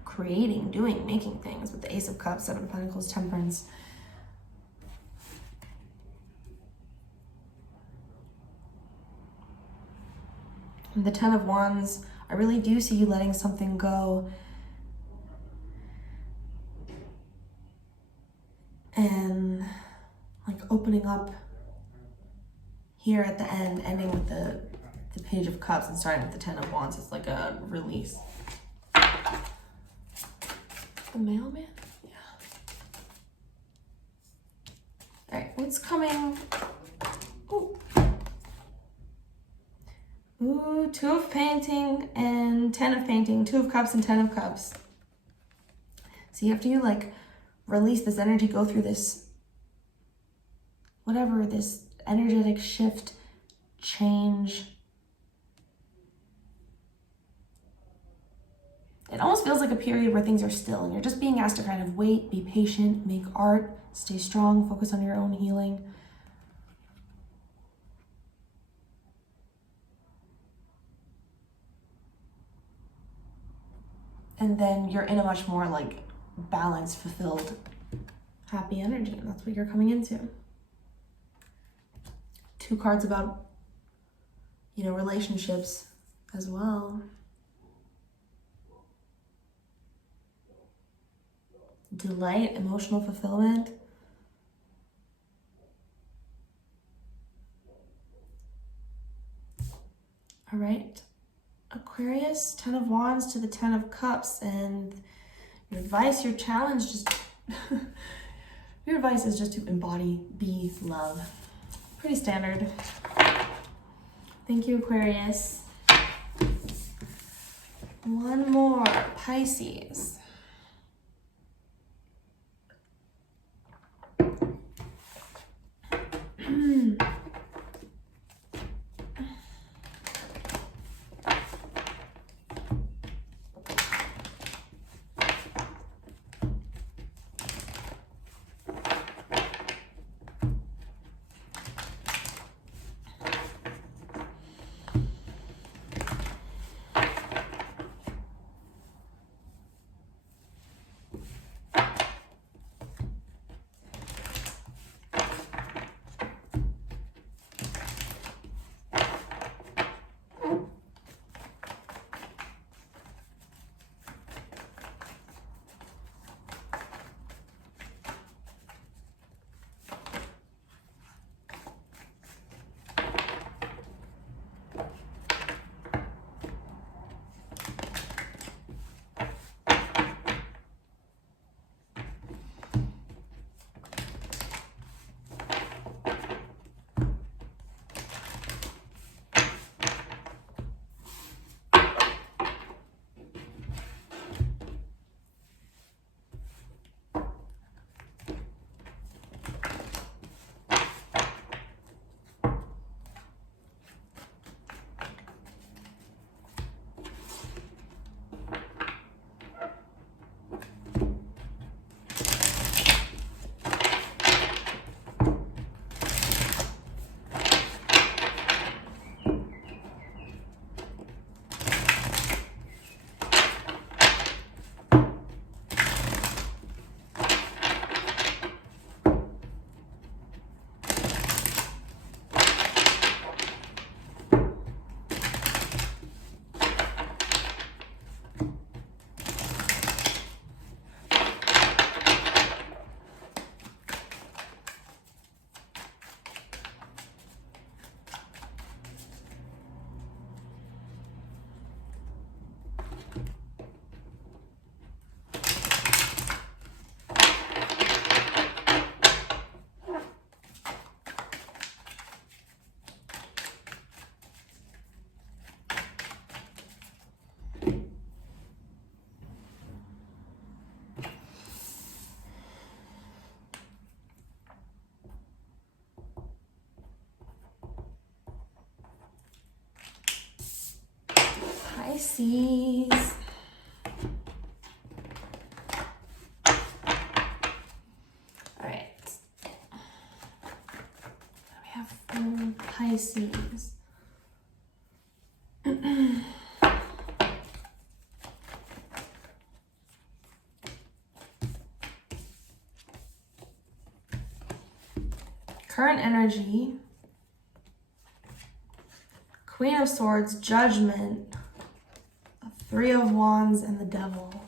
creating, doing, making things with the Ace of Cups, Seven of Pentacles, Temperance. And the 10 of Wands, I really do see you letting something go. And like opening up here at the end, ending with the Page of Cups and starting with the 10 of Wands. It's like a release. The mailman? Yeah. All right, what's coming? Ooh. Ooh, 2 of Painting and 10 of Painting. 2 of Cups and 10 of Cups. See, after you like release this energy, go through this, whatever, this energetic shift, change. It almost feels like a period where things are still and you're just being asked to kind of wait, be patient, make art, stay strong, focus on your own healing. And then you're in a much more like balanced, fulfilled, happy energy. And that's what you're coming into. 2 cards about, you know, relationships as well. Delight, emotional fulfillment. All right, Aquarius, 10 of Wands to the 10 of Cups, and your advice, your challenge, just your advice is just to embody, be love. Pretty standard. Thank you, Aquarius. One more, Pisces. Pisces. All right. We have 4 Pisces. Current energy, Queen of Swords, Judgment, 3 of Wands, and the Devil.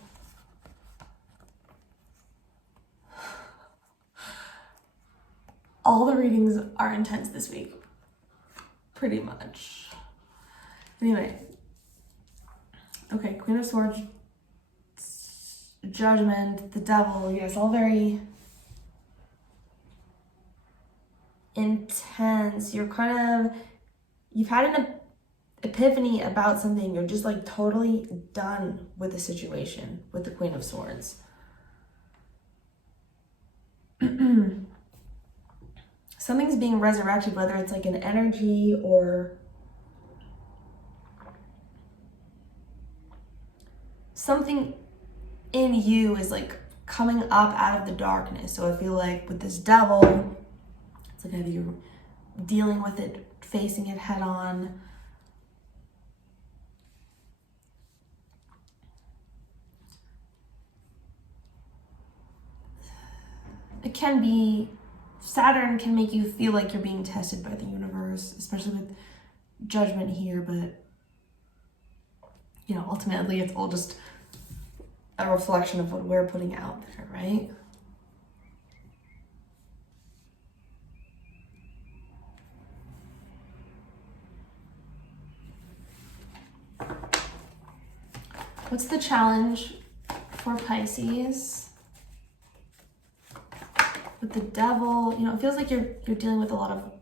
All the readings are intense this week, pretty much. Anyway, okay, Queen of Swords, Judgment, the Devil, yes, all very intense. You've had an epiphany about something. You're just like totally done with the situation with the Queen of Swords. Something's being resurrected, whether it's like an energy or something in you is like coming up out of the darkness. So I feel like with this Devil, it's like either you're dealing with it, facing it head on. It can be, Saturn can make you feel like you're being tested by the universe, especially with Judgment here, but you know, ultimately it's all just a reflection of what we're putting out there, right? What's the challenge for Pisces? With the Devil, you know, it feels like you're dealing with a lot of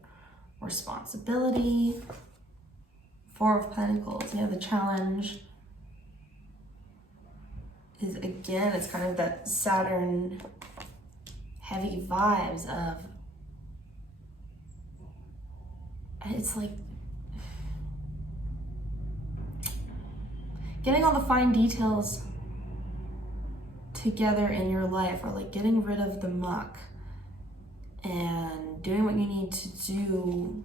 responsibility. 4 of Pentacles, you know, the challenge is, again, it's kind of that Saturn heavy vibes of, it's like getting all the fine details together in your life, or like getting rid of the muck and doing what you need to do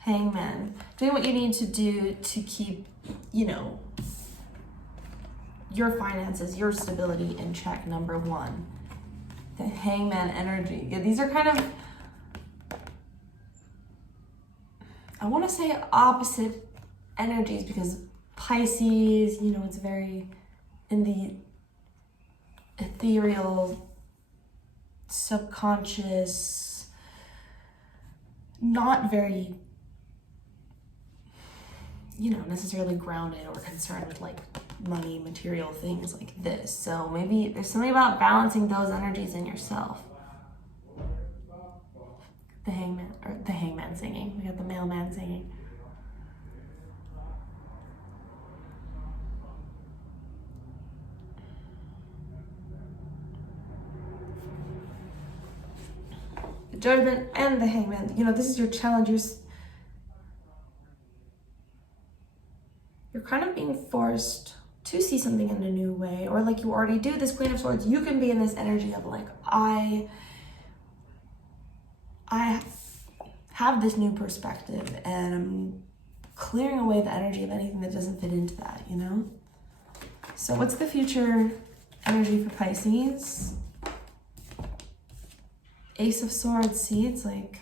Hangman, doing what you need to do to keep, you know, your finances, your stability in check, number 1. The Hangman energy. Yeah, these are kind of, I want to say opposite energies, because Pisces, you know, it's very in the ethereal, subconscious, not very, you know, necessarily grounded or concerned with like money, material things like this. So maybe there's something about balancing those energies in yourself. The hangman singing. We got the mailman singing. The Judgment and the Hangman. You know, this is your challenge. You're kind of being forced to see something in a new way, or like you already do. This Queen of Swords, you can be in this energy of like, I have this new perspective and I'm clearing away the energy of anything that doesn't fit into that, you know? So what's the future energy for Pisces? Ace of Swords, see, it's like,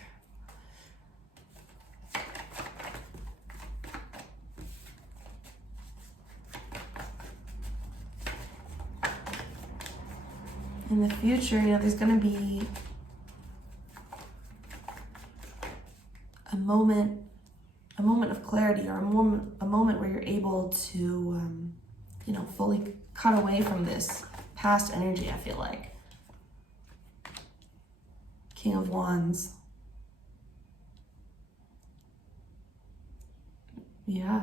in the future, you know, there's going to be a moment of clarity, or a moment where you're able to, you know, fully cut away from this past energy, I feel like. King of Wands. Yeah.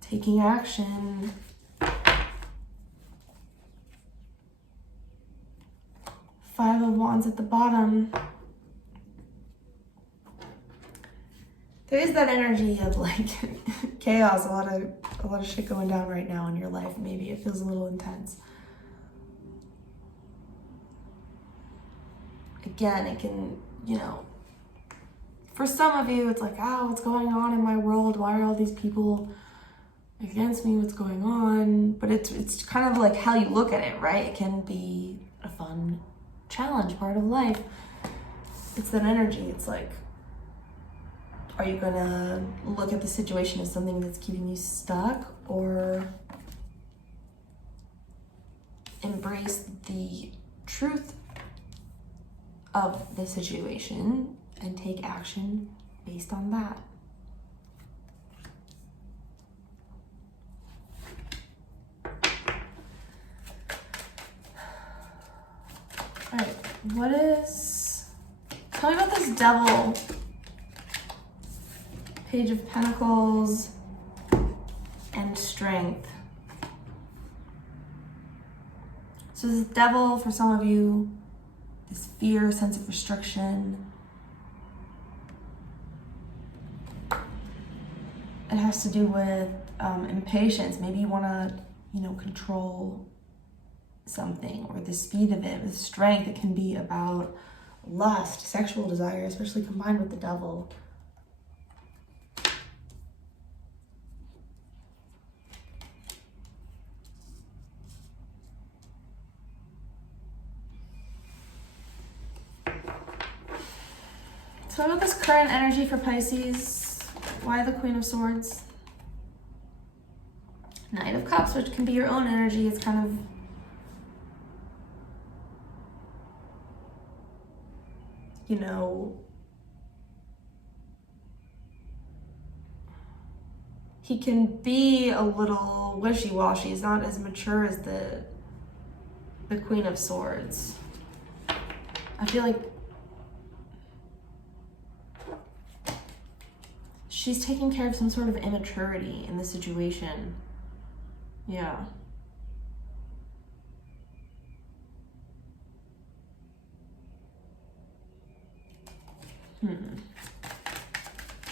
Taking action. Five of Wands at the bottom. There is that energy of like chaos, a lot of shit going down right now in your life. Maybe it feels a little intense. Again, it can, you know, for some of you, it's like, oh, what's going on in my world? Why are all these people against me? What's going on? But it's kind of like how you look at it, right? It can be a fun challenge, part of life. It's that energy. It's like, are you gonna look at the situation as something that's keeping you stuck, or embrace the truth of the situation and take action based on that? All right, tell me about this Devil. Page of Pentacles and Strength. So this Devil, for some of you, this fear, sense of restriction. It has to do with impatience. Maybe you want to, you know, control something, or the speed of it. With Strength, it can be about lust, sexual desire, especially combined with the Devil. So about this current energy for Pisces, why the Queen of Swords? Knight of Cups, which can be your own energy. It's kind of, you know, he can be a little wishy-washy. He's not as mature as the Queen of Swords. I feel like she's taking care of some sort of immaturity in the situation. Yeah.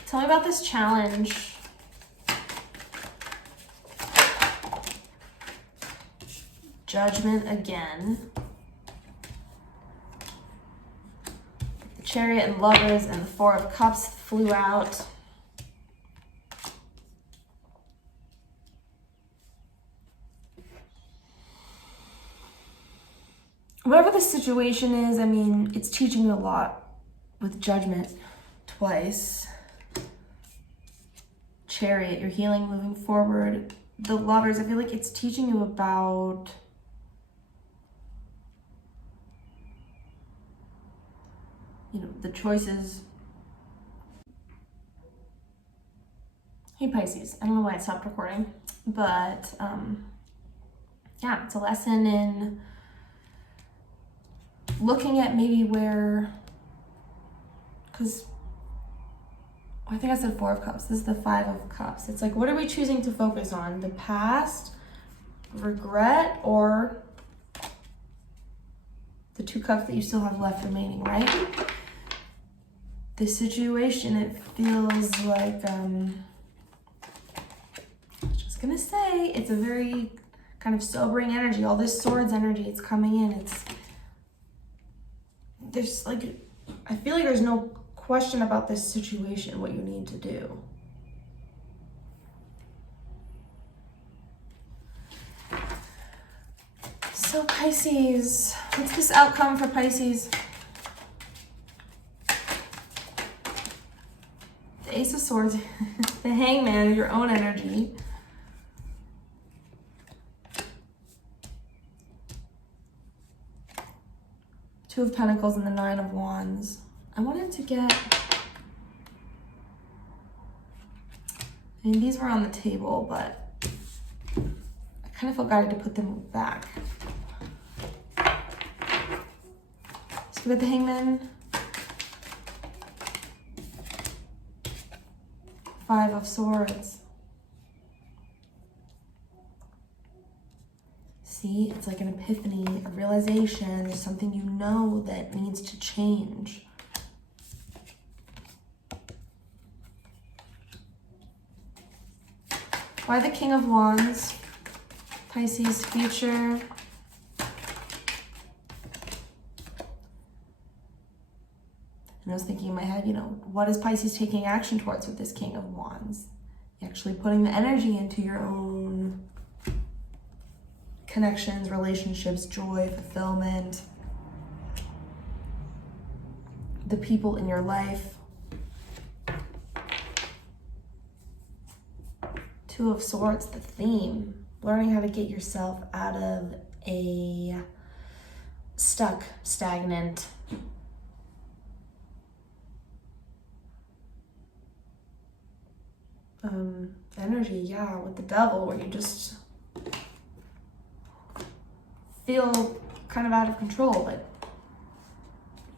Tell me about this challenge. Judgment again. The Chariot and Lovers and the Four of Cups flew out. Whatever the situation is, I mean, it's teaching you a lot with Judgment twice. Chariot, you're healing, moving forward. The Lovers, I feel like it's teaching you about the choices. Hey Pisces, I don't know why I stopped recording, but yeah, it's a lesson in looking at maybe where, because I think I said Four of Cups. This is the Five of Cups. It's like, what are we choosing to focus on? The past, regret, or the two cups that you still have left remaining, right? This situation, it feels like, I'm just gonna say, it's a very kind of sobering energy. All this Swords energy, it's coming in. There's like, I feel like there's no question about this situation, what you need to do. So Pisces, what's this outcome for Pisces? The Ace of Swords, the Hangman, your own energy. Two of Pentacles and the Nine of Wands. I wanted to get, I mean, these were on the table, but I kind of felt guided to put them back. So we got the Hangman, Five of Swords. See, See, it's like an epiphany, a realization, something you know that needs to change. Why the King of Wands? Pisces, future. And I was thinking in my head, you know, what is Pisces taking action towards with this King of Wands? You're actually putting the energy into your own connections, relationships, joy, fulfillment, the people in your life. Two of Swords, the theme, learning how to get yourself out of a stuck, stagnant, energy, yeah, with the Devil, where you just feel kind of out of control, but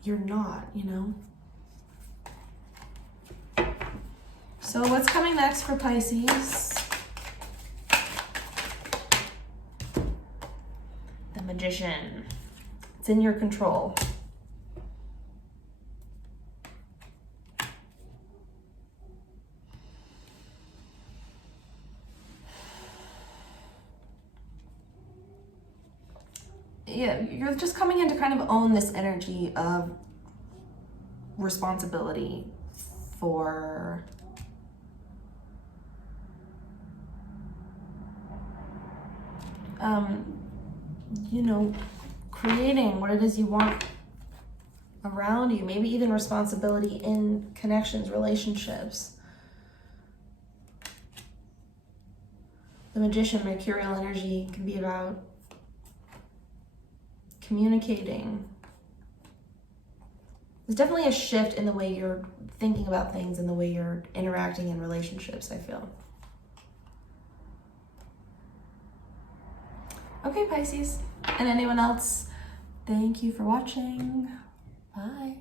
you're not, you know? So what's coming next for Pisces? The Magician. It's in your control. Yeah, you're just coming in to kind of own this energy of responsibility for you know, creating what it is you want around you, maybe even responsibility in connections, relationships. The Magician, Mercurial energy, can be about communicating. There's definitely a shift in the way you're thinking about things and the way you're interacting in relationships, I feel. Okay, Pisces. And anyone else, thank you for watching. Bye.